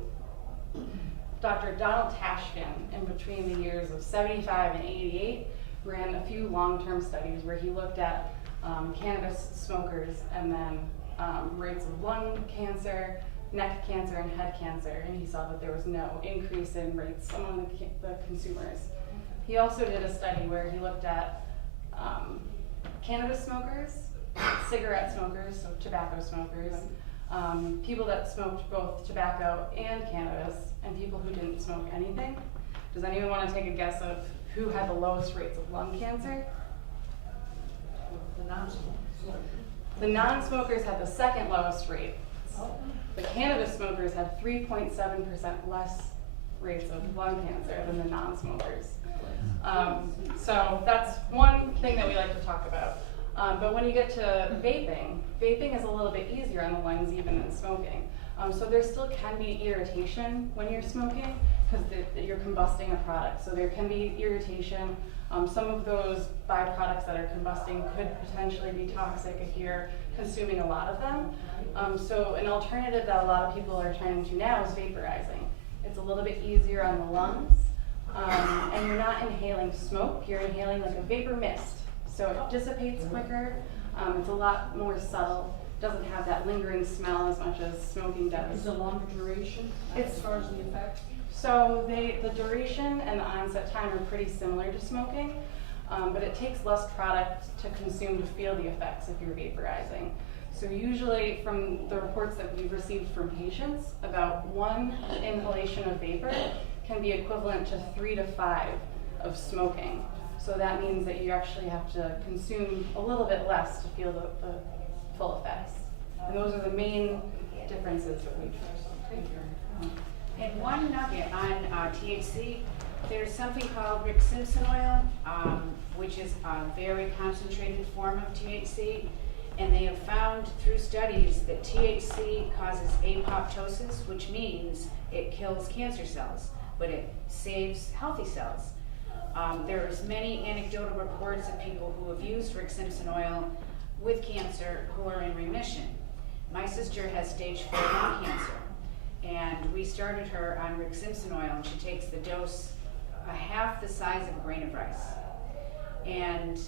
Dr. Donald Tashkin, in between the years of 75 and 88, ran a few long-term studies where he looked at cannabis smokers and then rates of lung cancer, neck cancer, and head cancer, and he saw that there was no increase in rates among the consumers. He also did a study where he looked at cannabis smokers, cigarette smokers, so tobacco smokers, people that smoked both tobacco and cannabis, and people who didn't smoke anything. Does anyone want to take a guess of who had the lowest rates of lung cancer? The non-smokers. The non-smokers had the second lowest rate. The cannabis smokers had 3.7% less rates of lung cancer than the non-smokers. So that's one thing that we like to talk about. But when you get to vaping, vaping is a little bit easier on the lungs even than smoking. So there still can be irritation when you're smoking because you're combusting a product. So there can be irritation. Some of those byproducts that are combusting could potentially be toxic if you're consuming a lot of them. So an alternative that a lot of people are trying to do now is vaporizing. It's a little bit easier on the lungs, and you're not inhaling smoke, you're inhaling like a vapor mist. So it dissipates quicker, it's a lot more subtle, doesn't have that lingering smell as much as smoking does. Is it longer duration as far as the effect? So the duration and the onset time are pretty similar to smoking, but it takes less product to consume to feel the effects if you're vaporizing. So usually from the reports that we've received from patients, about 1 inhalation of vapor can be equivalent to 3 to 5 of smoking. So that means that you actually have to consume a little bit less to feel the full effects. And those are the main differences that we've And one nugget on THC, there's something called Rick Simpson oil, which is a very concentrated form of THC. And they have found through studies that THC causes apoptosis, which means it kills cancer cells, but it saves healthy cells. There's many anecdotal reports of people who have used Rick Simpson oil with cancer who are in remission. My sister has stage 4 lung cancer, and we started her on Rick Simpson oil, and she takes the dose half the size of a grain of rice. And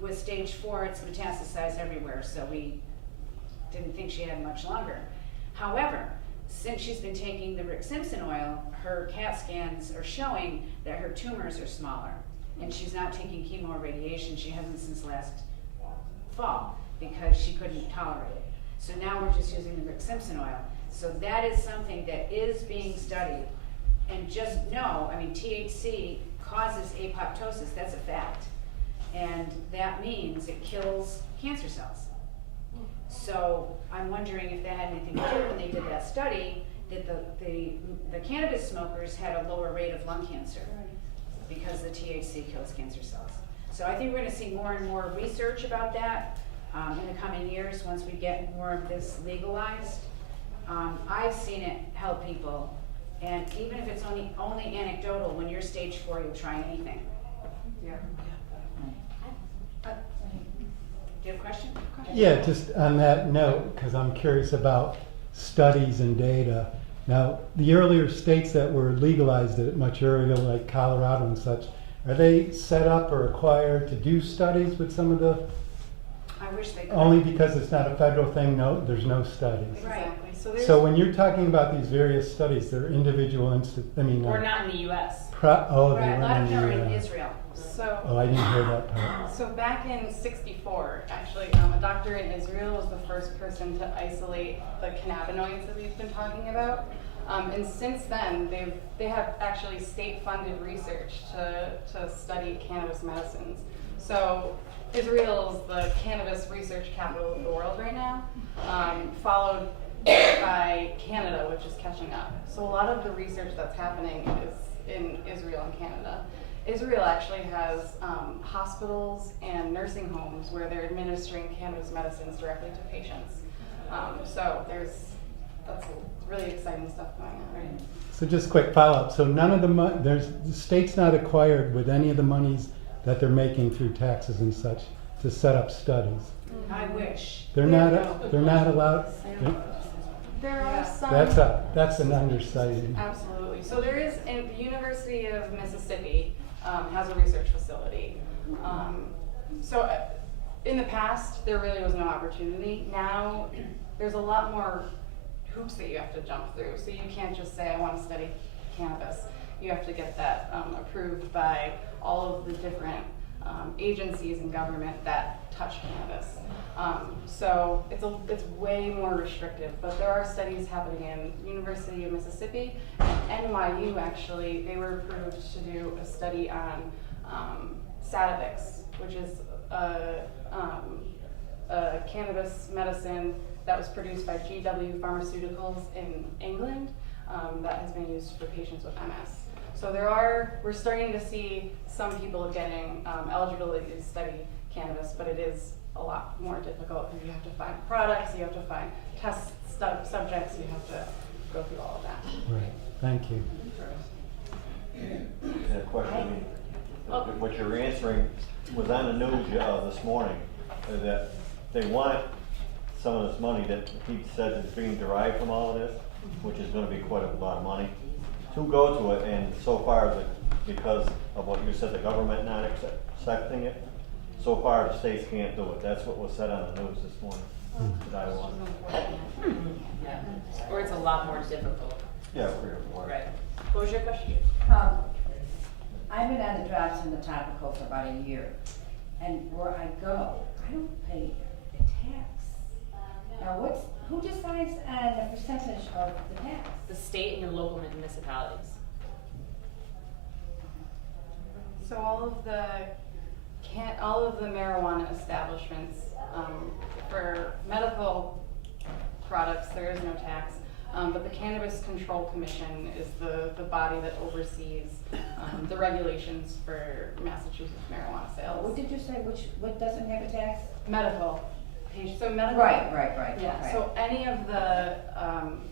with stage 4, it's metastasized everywhere, so we didn't think she had much longer. However, since she's been taking the Rick Simpson oil, her CAT scans are showing that her tumors are smaller, and she's not taking chemo or radiation. She hasn't since last fall because she couldn't tolerate it. So now we're just using the Rick Simpson oil. So that is something that is being studied. And just know, I mean, THC causes apoptosis, that's a fact. And that means it kills cancer cells. So I'm wondering if that had anything to do when they did that study, that the cannabis smokers had a lower rate of lung cancer because the THC kills cancer cells. So I think we're going to see more and more research about that in the coming years once we get more of this legalized. I've seen it help people, and even if it's only anecdotal, when you're stage 4, you'll try anything. Yeah. Do you have a question? Yeah, just on that note, because I'm curious about studies and data. Now, the earlier states that were legalized it much earlier, like Colorado and such, are they set up or required to do studies with some of the? I wish they could. Only because it's not a federal thing, no, there's no studies. Exactly. So when you're talking about these various studies, they're individual We're not in the U.S. They Right, a were lot of them are in in the Israel. Oh, I didn't hear that part. So back in '64, actually, a doctor in Israel was the first person to isolate the cannabinoids that we've been talking about. And since then, they have actually state-funded research to study cannabis medicines. So Israel is the cannabis research capital of the world right now, followed by Canada, which is catching up. So a lot of the research that's happening is in Israel and Canada. Israel actually has hospitals and nursing homes where they're administering cannabis medicines directly to patients. So that's really exciting stuff going on right now. So just quick follow-up. So none of the state's not acquired with any of the monies that they're making through taxes and such to set up studies. I wish. They're not allowed. There are some. That's an understatement. Absolutely. So there is, and the University of Mississippi has a research facility. In the past, there really was no opportunity. Now, there's a lot more hoops that you have to jump through. So you can't just say, I want to study cannabis. You have to get that approved by all of the different agencies in government that touch cannabis. So it's way more restrictive, but there are studies happening in University of Mississippi and NYU actually. They were approved to do a study on Sativex, which is a cannabis medicine that was produced by GW Pharmaceuticals in England that has been used for patients with MS. So we're starting to see some people getting eligibility to study cannabis, but it is a lot more difficult because you have to find products, you have to find test subjects, you have to go through all of that. Right, thank you. A question, what you're answering was on the news this morning, that they want some of this money that Pete said is being derived from all of this, which is gonna be quite a lot of money, to go to it, and so far, because of what you said, the government not accepting it, so far the states can't do it. That's what was said on the news this morning. Or it's a lot more difficult. Yeah, for your point. Right. What was your question? I've been on the drops and the topical for about a year, and where I go, I don't pay the tax. Now, who decides on the percentage of the tax? The state and the local municipalities. So all of the marijuana establishments, for medical products, there is no tax. But the Cannabis Control Commission is the body that oversees the regulations for Massachusetts marijuana sales. What did you say, what doesn't have a tax? Medical. So medical. Right. Yeah, Okay. so any of the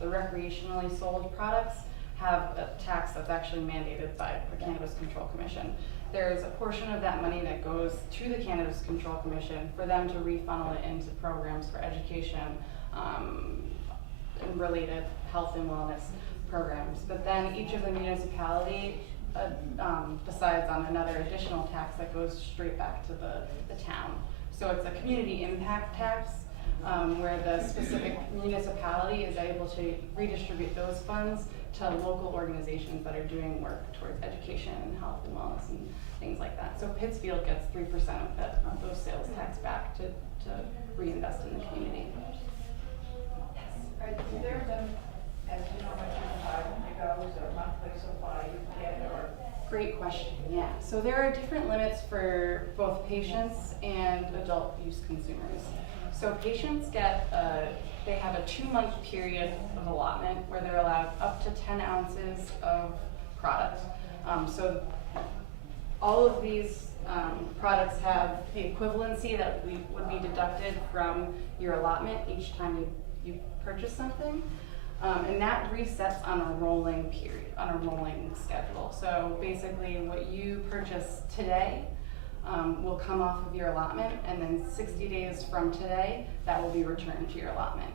recreationally sold products have a tax that's actually mandated by the Cannabis Control Commission. There's a portion of that money that goes to the Cannabis Control Commission for them to refunnel it into programs for education and related health and wellness programs. But then each of the municipality decides on another additional tax that goes straight back to the town. So it's a community impact tax where the specific municipality is able to redistribute those funds to local organizations that are doing work towards education and health and wellness and things like that. So Pittsfield gets 3% of those sales tax back to reinvest in the community. Has there been, as you know, much you buy when you go, is there a monthly supply you get, or? Great question, yeah. So there are different limits for both patients and adult use consumers. So patients get, they have a 2-month period of allotment where they're allowed up to 10 ounces of product. So all of these products have the equivalency that would be deducted from your allotment each time you purchase something. And that resets on a rolling period, on a rolling schedule. So basically what you purchase today will come off of your allotment, and then 60 days from today, that will be returned to your allotment.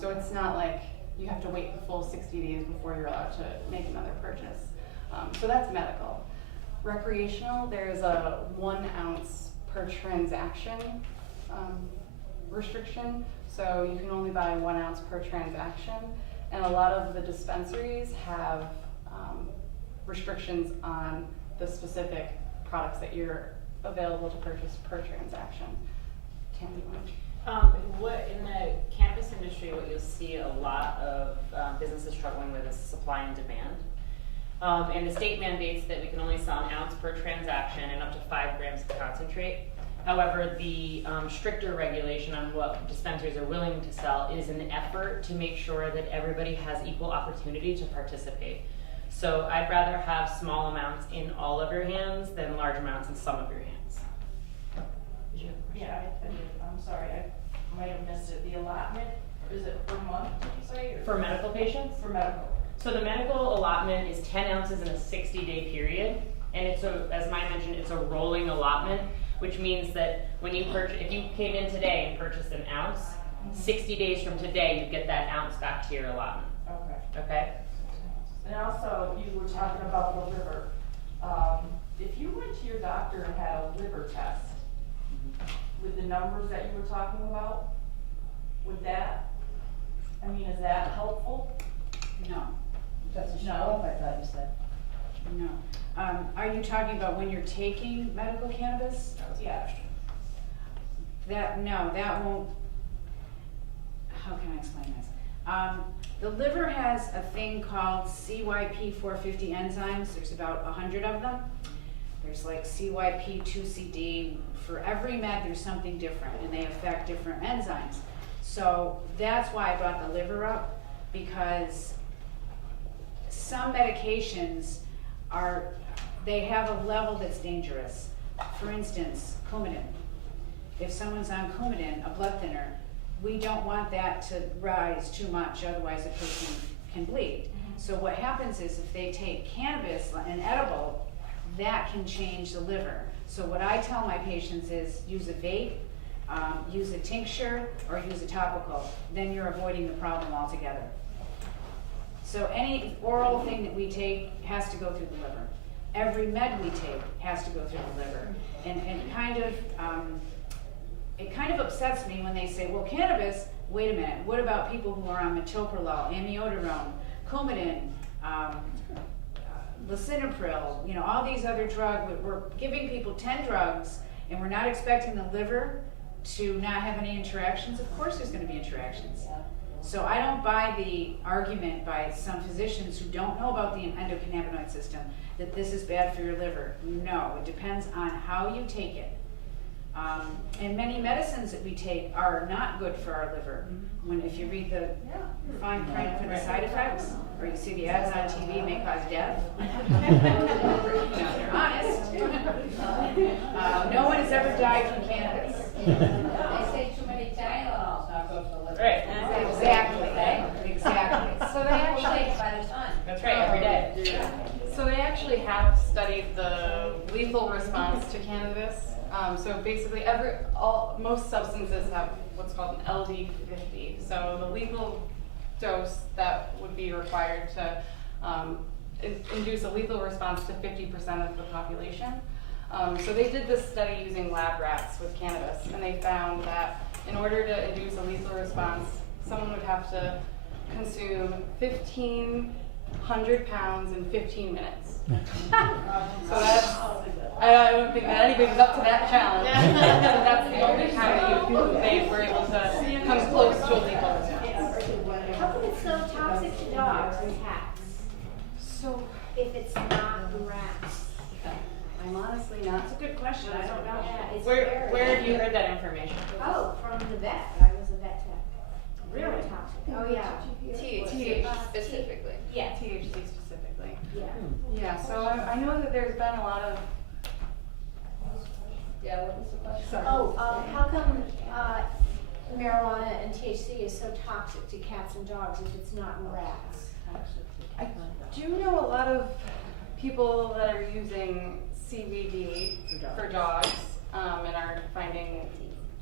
So it's not like you have to wait the full 60 days before you're allowed to make another purchase. So that's medical. Recreational, there's a 1 ounce per transaction restriction. So you can only buy 1 ounce per transaction. And a lot of the dispensaries have restrictions on the specific products that you're available to purchase per transaction. Tammy, you want to? What in the cannabis industry, what you'll see a lot of businesses struggling with is supply and demand. And the state mandates that we can only sell 1 ounce per transaction and up to 5 grams of concentrate. However, the stricter regulation on what dispensaries are willing to sell is an effort to make sure that everybody has equal opportunity to participate. So I'd rather have small amounts in all of your hands than large amounts in some of your hands. Did you have a question? Yeah, I'm sorry, I might have missed it. The allotment, is it per month, did you say? Or? For medical patients? For medical. So the medical allotment is 10 ounces in a 60-day period, and it's as Maya mentioned, it's a rolling allotment, which means that when you if you came in today and purchased 1 ounce, 60 days from today, you get that ounce back to your allotment. Okay. Okay? And also, you were talking about the liver. If you went to your doctor and had a liver test with the numbers that you were talking about, would that, I mean, is that helpful? No, Doesn't show No. up, I thought you said. no. Are you talking about when you're taking medical cannabis? Yeah. No, that won't, how can I explain this? The liver has a thing called CYP450 enzymes, there's about 100 of them. There's like CYP2CD, for every med there's something different and they affect different enzymes. So that's why I brought the liver up, because some medications they have a level that's dangerous. For instance, Coumadin. If someone's on Coumadin, a blood thinner, we don't want that to rise too much, otherwise a person can bleed. So what happens is if they take cannabis, an edible, that can change the liver. So what I tell my patients is use a vape, use a tincture, or use a topical. Then you're avoiding the problem altogether. So any oral thing that we take has to go through the liver. Every med we take has to go through the liver. And it kind of upsets me when they say, well, cannabis, wait a minute, what about people who are on metoprolol, amiodarone, Coumadin, lisinopril, you know, all these other drugs. We're giving people 10 drugs and we're not expecting the liver to not have any interactions. Of course there's going to be interactions. So I don't buy the argument by some physicians who don't know about the endocannabinoid system that this is bad for your liver. No, it depends on how you take it. And many medicines that we take are not good for our liver. If you read the fine print for the side effects, or you see the ads on TV, may cause death. They're honest. No one has ever died from cannabis. They say too many Tylenols not good for the liver. Right. Exactly. So they actually, By the ton. That's right, every day. so they actually have studied the lethal response to cannabis. So basically, most substances have what's called an LD50. So the lethal dose that would be required to induce a lethal response to 50% of the population. So they did this study using lab rats with cannabis, and they found that in order to induce a lethal response, someone would have to consume 1,500 pounds in 15 minutes. So that's, I don't think that anybody's up to that challenge. That's the only time that they were able to come close to a lethal response. How come it's so toxic to dogs and cats? So If it's not rats? I'm honestly not. That's a good question. I don't know. Yeah, it's Where very. have you heard that information? Oh, from the vet. I was a vet tech. Really? Very toxic. Oh, yeah. THC specifically. Yeah. THC specifically. Yeah. Yeah, so I know that there's been a lot of. Yeah, what was the question? Sorry. Oh, how come marijuana and THC is so toxic to cats and dogs if it's not in rats? I do know a lot of people that are using CBD for dogs, and are finding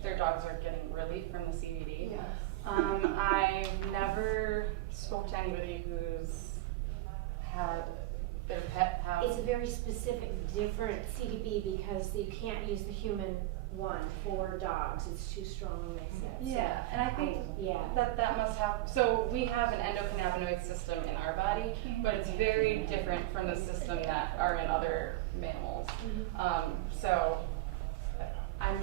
their dogs are getting relief from the CBD. Yes. I've never spoke to anybody who's had their pet have. It's a very specific, different CBD because you can't use the human one for dogs. It's too strong, they said. Yeah, and I think that must have, so we have an endocannabinoid system in our body, but it's very different from the system that are in other mammals. So I'm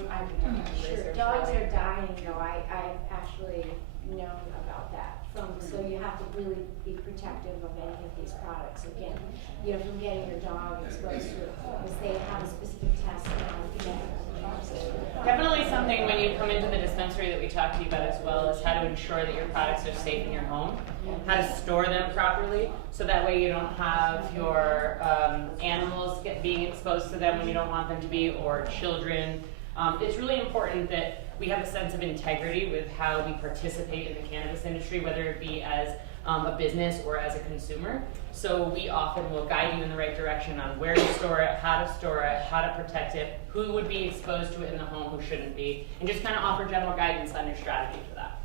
Sure, dogs are dying, I've actually known about that. So you have to really be protective of any of these products. Again, from getting your dog exposed to it, because they have a specific test now. Definitely something when you come into the dispensary that we talked to you about as well is how to ensure that your products are safe in your home, how to store them properly, so that way you don't have your animals being exposed to them when you don't want them to be, or children. It's really important that we have a sense of integrity with how we participate in the cannabis industry, whether it be as a business or as a consumer. So we often will guide you in the right direction on where to store it, how to protect it, who would be exposed to it in the home, who shouldn't be, and just kind of offer general guidance on your strategy for that.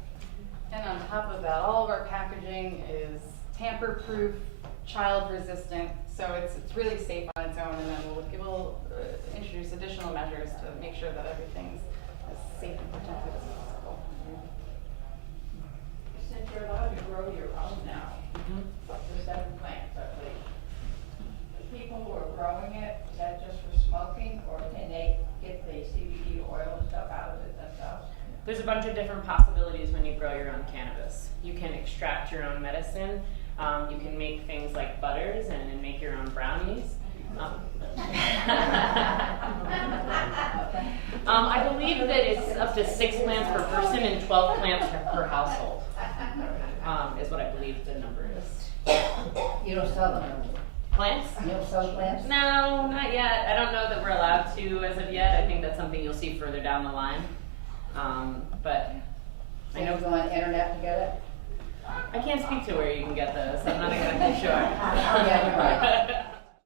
And on top of that, all of our packaging is tamper-proof, child-resistant, so it's really safe on its own, and then we'll introduce additional measures to make sure that everything's as safe and protected as possible. Since you're allowed to grow your own now, the 7 plants, I believe. The people who are growing it, is that just for smoking, or can they get the CBD oil and stuff out of it themselves? There's a bunch of different possibilities when you grow your own cannabis. You can extract your own medicine. You can make things like butters and then make your own brownies. I believe that it's up to 6 plants per person and 12 plants per household, is what I believe the number is. You don't sell them? Plants? You don't sell plants? No, not yet. I don't know that we're allowed to as of yet. I think that's something you'll see further down the line. But I know. You go on the internet to get it? I can't speak to where you can get those. I'm not exactly sure. Yeah, you're right.